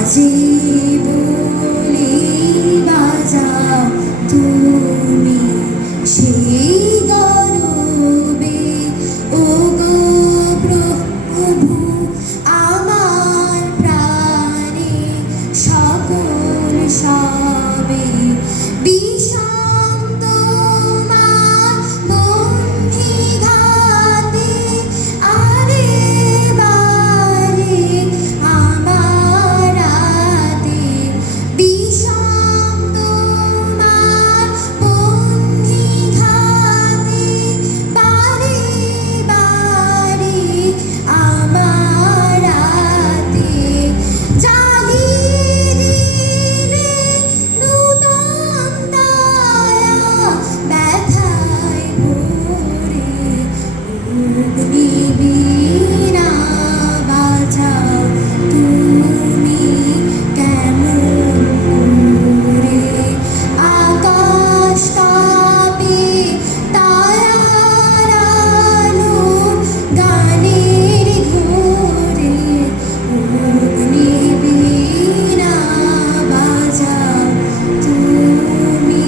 বাজে বলে বাজাও তুমি সেই গরবে ও গো প্রভু আমার প্রাণে সকল সবে বিষম তোমার বন্ধি ঘাতে আরে বারে আমার রাতে বিষম তোমার বন্ধি ঘাতে বারে বারে আমার রাতে জ্বালিয়ে দিলে নূতন তারা ব্যথায় ভরে অগ্নিবীণা বাজাও তুমি কেমন করে আকাশ কাঁপে তারার আলো গানের ঘোরে অগ্নিবীণা বাজাও তুমি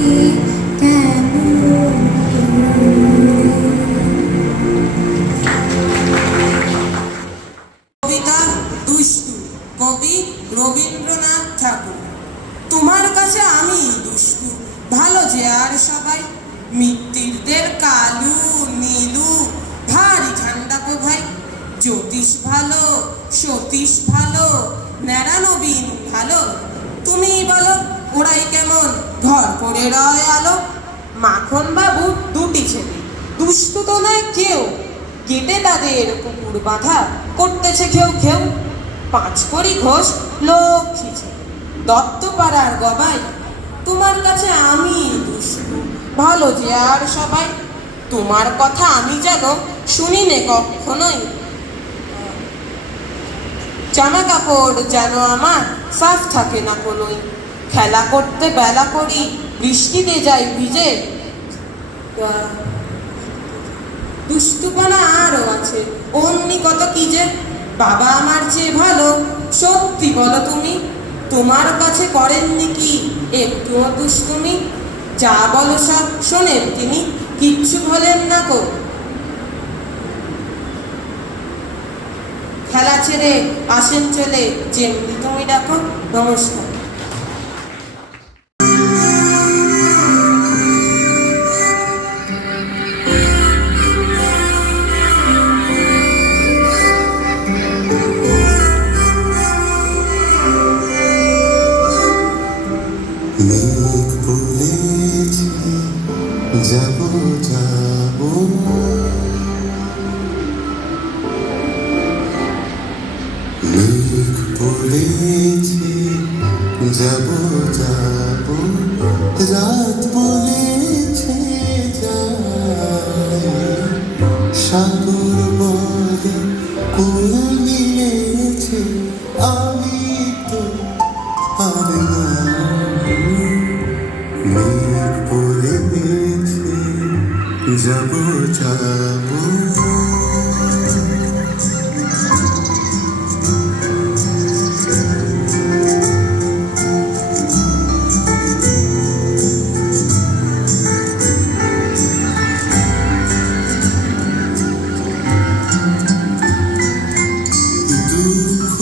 কেমন করে। কবিতা দুষ্টু, কবি রবীন্দ্রনাথ ঠাকুর। তোমার কাছে আমি দুষ্টু, ভালো যে আর সবাই, মিত্তিরদের কালু নীলু ভারী ঠান্ডা গো ভাই। জ্যোতিষ ভালো, সতীশ ভালো, ন্যাড়া নবীন ভালো, তুমি বলো ওরাই কেমন ঘর করে রয় আলো। মাখন বাবু দুটি ছেলে, দুষ্টু তো নয় কেউ, গেটে তাদের কুকুর বাঁধা করতেছে খেউ খেউ। পাঁচকড়ি ঘোষ লক্ষ্মী ছেলে, দত্তপাড়ার গবাই। তোমার কাছে আমি দুষ্টু, ভালো যে আর সবাই, তোমার কথা আমি যেন শুনি নে কখনোই। জামা কাপড় যেন আমার সাফ থাকে না কোনোই, খেলা করতে বেলা করি বৃষ্টিতে যাই ভিজে। দুষ্টুপনা আরও আছে অমনি কত কি যে, বাবা আমার চেয়ে ভালো সত্যি বলো তুমি, তোমার কাছে করেননি কি একটুও দুষ্টুমি? যা বলো সব শোনেন তিনি, কিচ্ছু বলেন না কো। খেলা ছেড়ে আসেন চলে যেমনি তুমি ডাকো। নমস্কার। মেঘ বলেছে যাব যাব, মেঘ বলেছে যাব যাব, রাত বলেছে যায়, সাগর বলে কুল মিলেছে, আমি তো আর না। মেঘ বলেছে যাব যাব, দুঃখ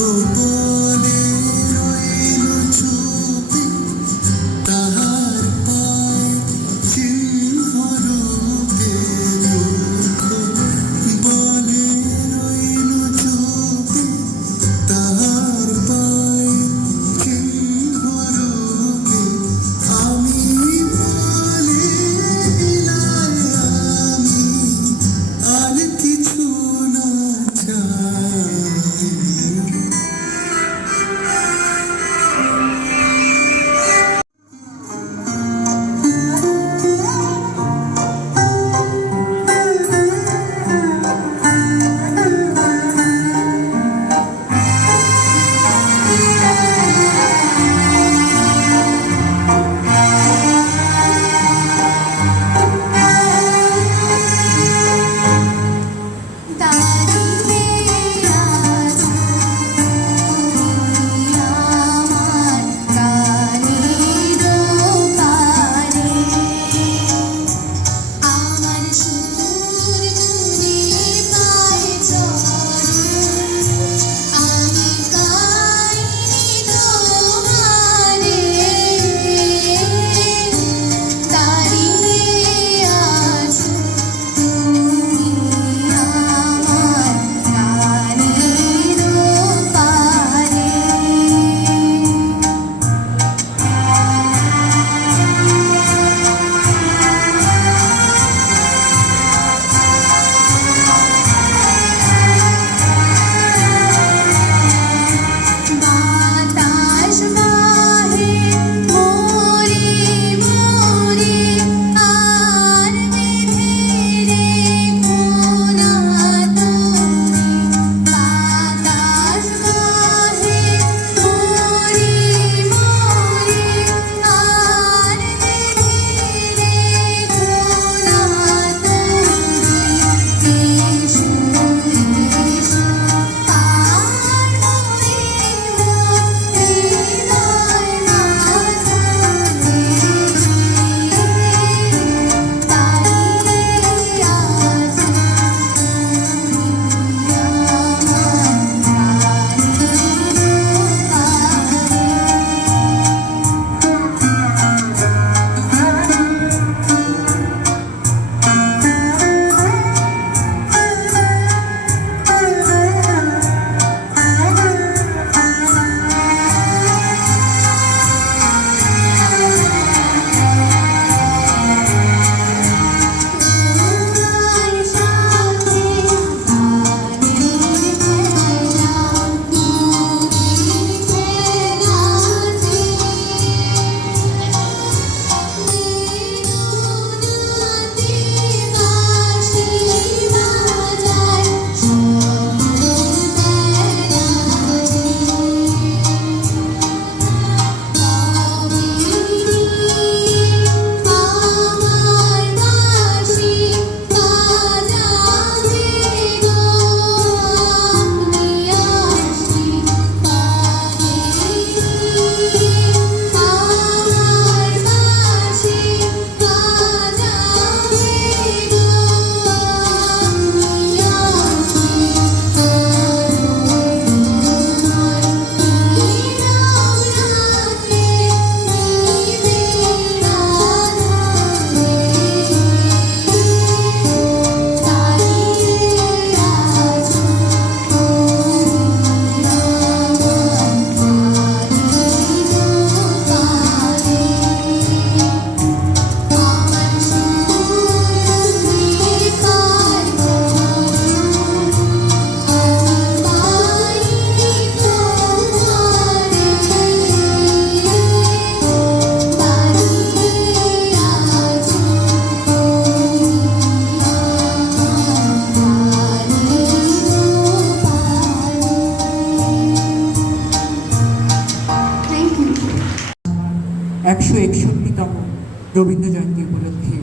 রবীন্দ্র জয়ন্তী উপলক্ষে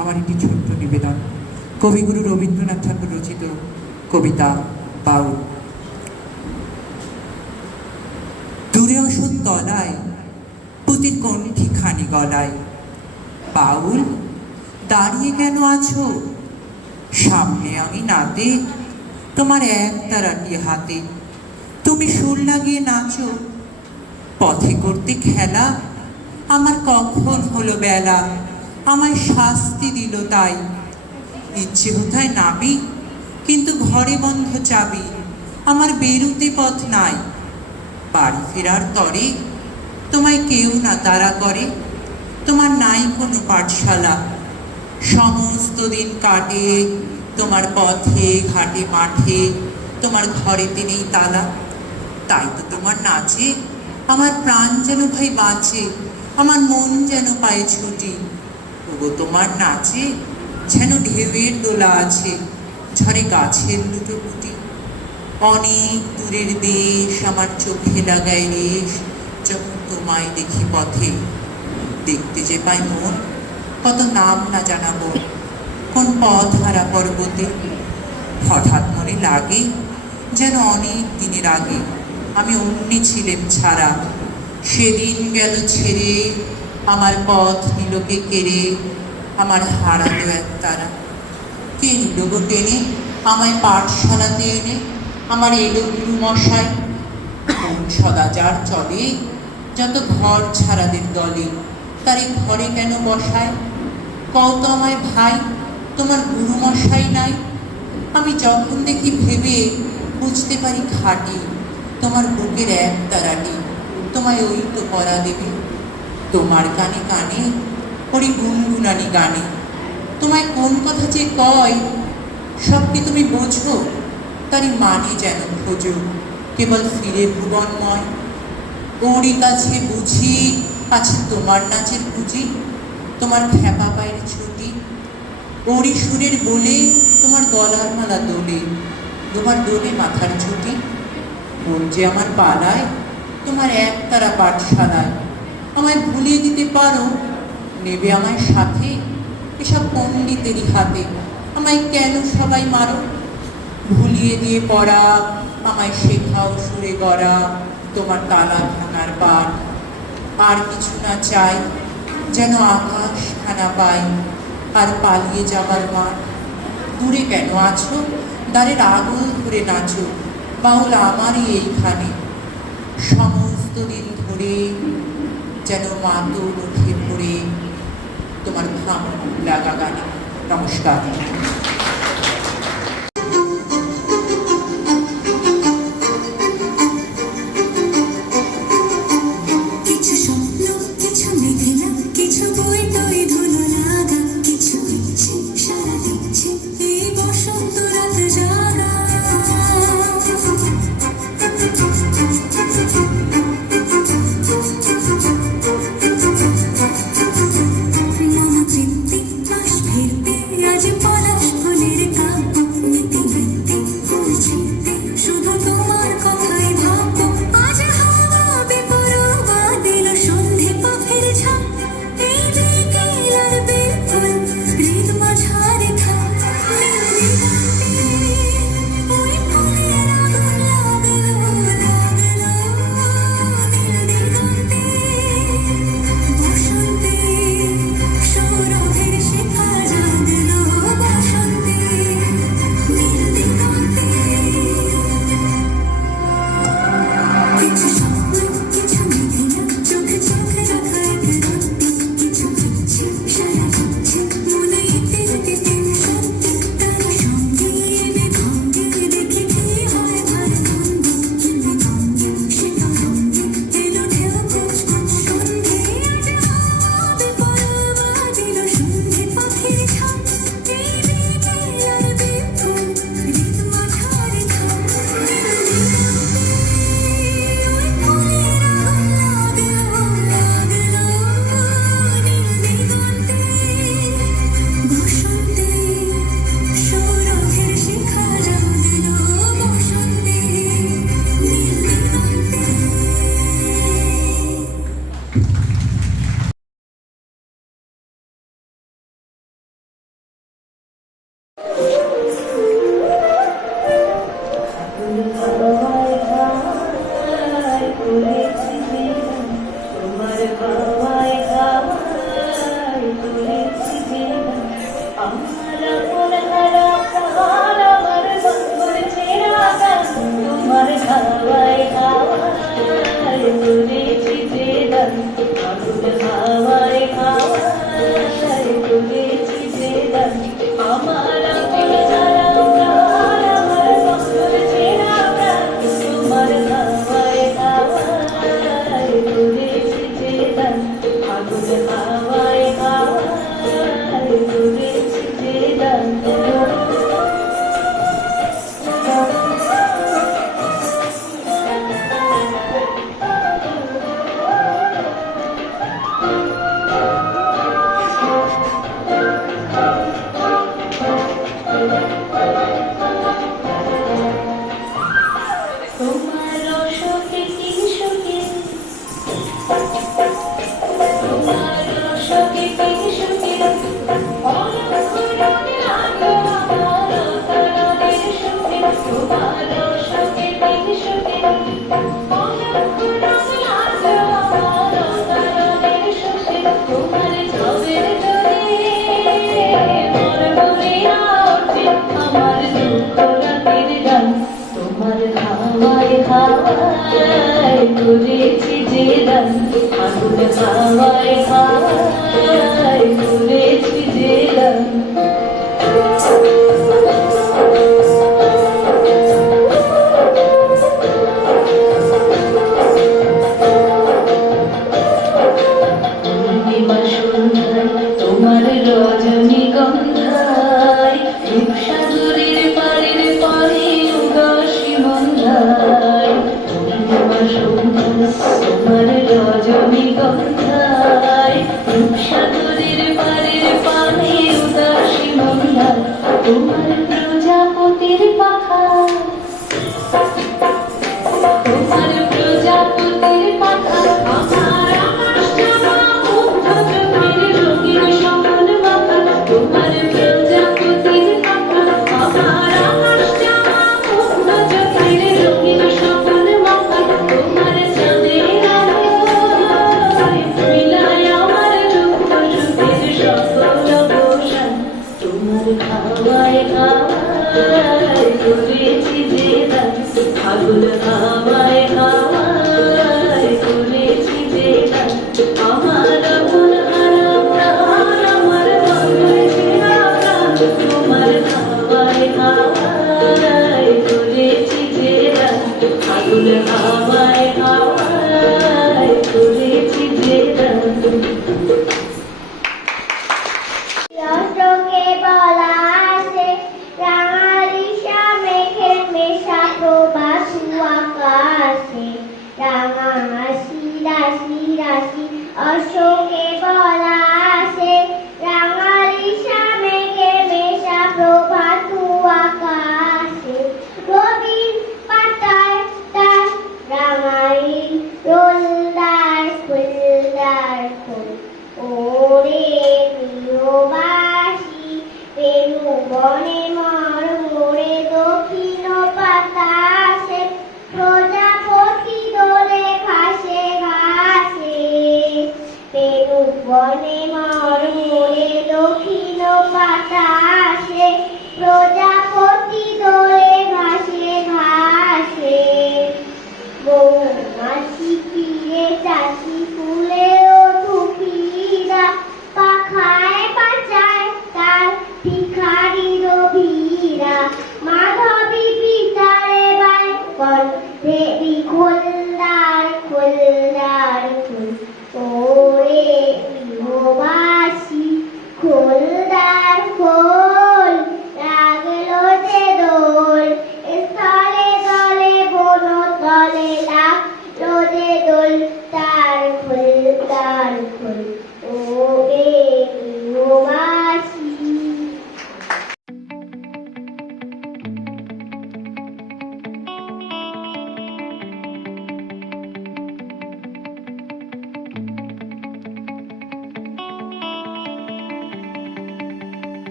আমার একটি ছোট্ট নিবেদন। কবিগুরু রবীন্দ্রনাথ ঠাকুর রচিত কবিতা বাউল। দূরে অসৎ তলায় পুতির কণ্ঠি খানি গলায়, বাউল দাঁড়িয়ে কেন আছো? সামনে আমি নাতে, তোমার এক তারাটি হাতে, তুমি সুর লাগিয়ে নাচো। পথে করতে খেলা, আমার কখন হলো বেলা, আমায় শাস্তি দিল তাই। ইচ্ছে কোথায় নাবি, কিন্তু ঘরে বন্ধ চাবি, আমার বেরুতে পথ নাই। বাড়ি ফেরার তরে তোমায় কেউ না তাড়া করে, তোমার নাই কোনো পাঠশালা। সমস্ত দিন কাটে তোমার পথে ঘাটে মাঠে, তোমার ঘরেতে নেই তালা। তাই তো তোমার নাচে আমার প্রাণ যেন ভাই বাঁচে, আমার মন যেন পায় ছুটি। তবু তোমার নাচে যেন ঢেউয়ের দোলা আছে, ঝরে গাছের দুটো কুটি। অনেক দূরের দেশ আমার চোখে লাগায় রেশ, যখন তোমায় দেখি পথে। দেখতে যে পাই মন কত নাম না জানাবো, কোন পথ হারা পর্বতে। হঠাৎ মনে লাগে যেন অনেক দিনের আগে আমি অন্যে ছিলেম ছাড়া। সেদিন গেল ছেড়ে আমার পথ নিলকে কেড়ে, আমার হারালো এক তারা। কে নিল গো টেনে আমায় পাঠশালাতে এনে, আমার এলো গুরু মশাই। কোন সদাচার চলে যত ঘর ছাড়াদের দলে, তার এই ঘরে কেন বসায়? কত আমায় ভাই, তোমার গুরু মশাই নাই? আমি যখন দেখি ভেবে বুঝতে পারি খাটি, তোমার বুকের এক তারাটি তোমায় ওই তো পরা দেবে। তোমার কানে কানে ওরি গুনগুনানি গানে, তোমায় কোন কথা যে কয় সব কি তুমি বোঝো? তারই মানে যেন খোঁজো কেবল ফিরে ভুবনময়। ওরই কাছে বুঝি আছে তোমার নাচের পুঁজি, তোমার খ্যাপা পায়ের ছুটি। ওরই সুরের বলে তোমার গলার মালা দোলে, তোমার দোলে মাথার ছুটি। মন যে আমার পালায় তোমার এক তারা পাঠশালায়, আমায় ভুলিয়ে দিতে পারো, নেবে আমায় সাথে এসব পণ্ডিতেরই হাতে। আমায় কেন সবাই মারো? ভুলিয়ে দিয়ে পড়া, আমায় শেখাও সুরে গড়া, তোমার তালা ভাঙার পাঠ। আর কিছু না চাই, যেন আকাশ খানা পাই, আর পালিয়ে যাবার মাঠ। দূরে কেন আছো, দ্বারের আগুন ধরে নাচো, বাউল আমারই এইখানে। সমস্ত দিন ধরে যেন মাতো উঠে পড়ে তোমার ঘাম লাগা গানে। নমস্কার। কিছু স্বপ্ন, কিছু মেঘনা, কিছু বই টই ধুলো লাগা, কিছু ইচ্ছে সারা দিচ্ছে এই বসন্ত রাত জাগা। নানা চিনতে মাস ফিরতে আজ পলাশ ফুলের কাব্য, নিতে নিতে ফুল ছিঁড়তে শুধু তোমার কথাই ভাববো। আজ হাওয়া বেপরোয়া দিল সন্ধে পথের ঝাঁক, এই বিকেল আর বেফুল হৃদ মাঝারে থাক। নীল নিবাতে করেছি যে দান আগুন হাওয়ায় হাওয়ায় করেছি যে দান পূর্ণিমা সন্ধ্যায় তোমার রজনীগন্ধায় রূপসাগরের পাড়ের পাড়ে উদাসী মন্দায় পূর্ণিমা সন্ধ্যায় তোমার রজনীগন্ধায় রূপসাগরের পাড়ের পাড়ে উদাসী মন্দায় তোমার প্রজাপতির পাখা তোমার প্রজাপতির পাখা আমার আকাশ জামা মুগ্ধ চোখের রঙিন সকল মাখা তোমার প্রজাপতির পাখা আমার আকাশ জামা মুগ্ধ চোখের রঙিন সকল মাখা তোমার চাঁদের আলোয় মিলায় আমার দুঃখ সুখের সকল অবসান তোমার হাওয়ায় হাওয়ায় করেছি যে দান আগুন হাওয়ায় হাওয়ায় করেছি যে দান আমার আপন হারা প্রাণ আমার বন্ধুর ছেঁড়া প্রাণ তোমার হাওয়ায় হাওয়ায় করেছি যে দান আগুন হাওয়ায়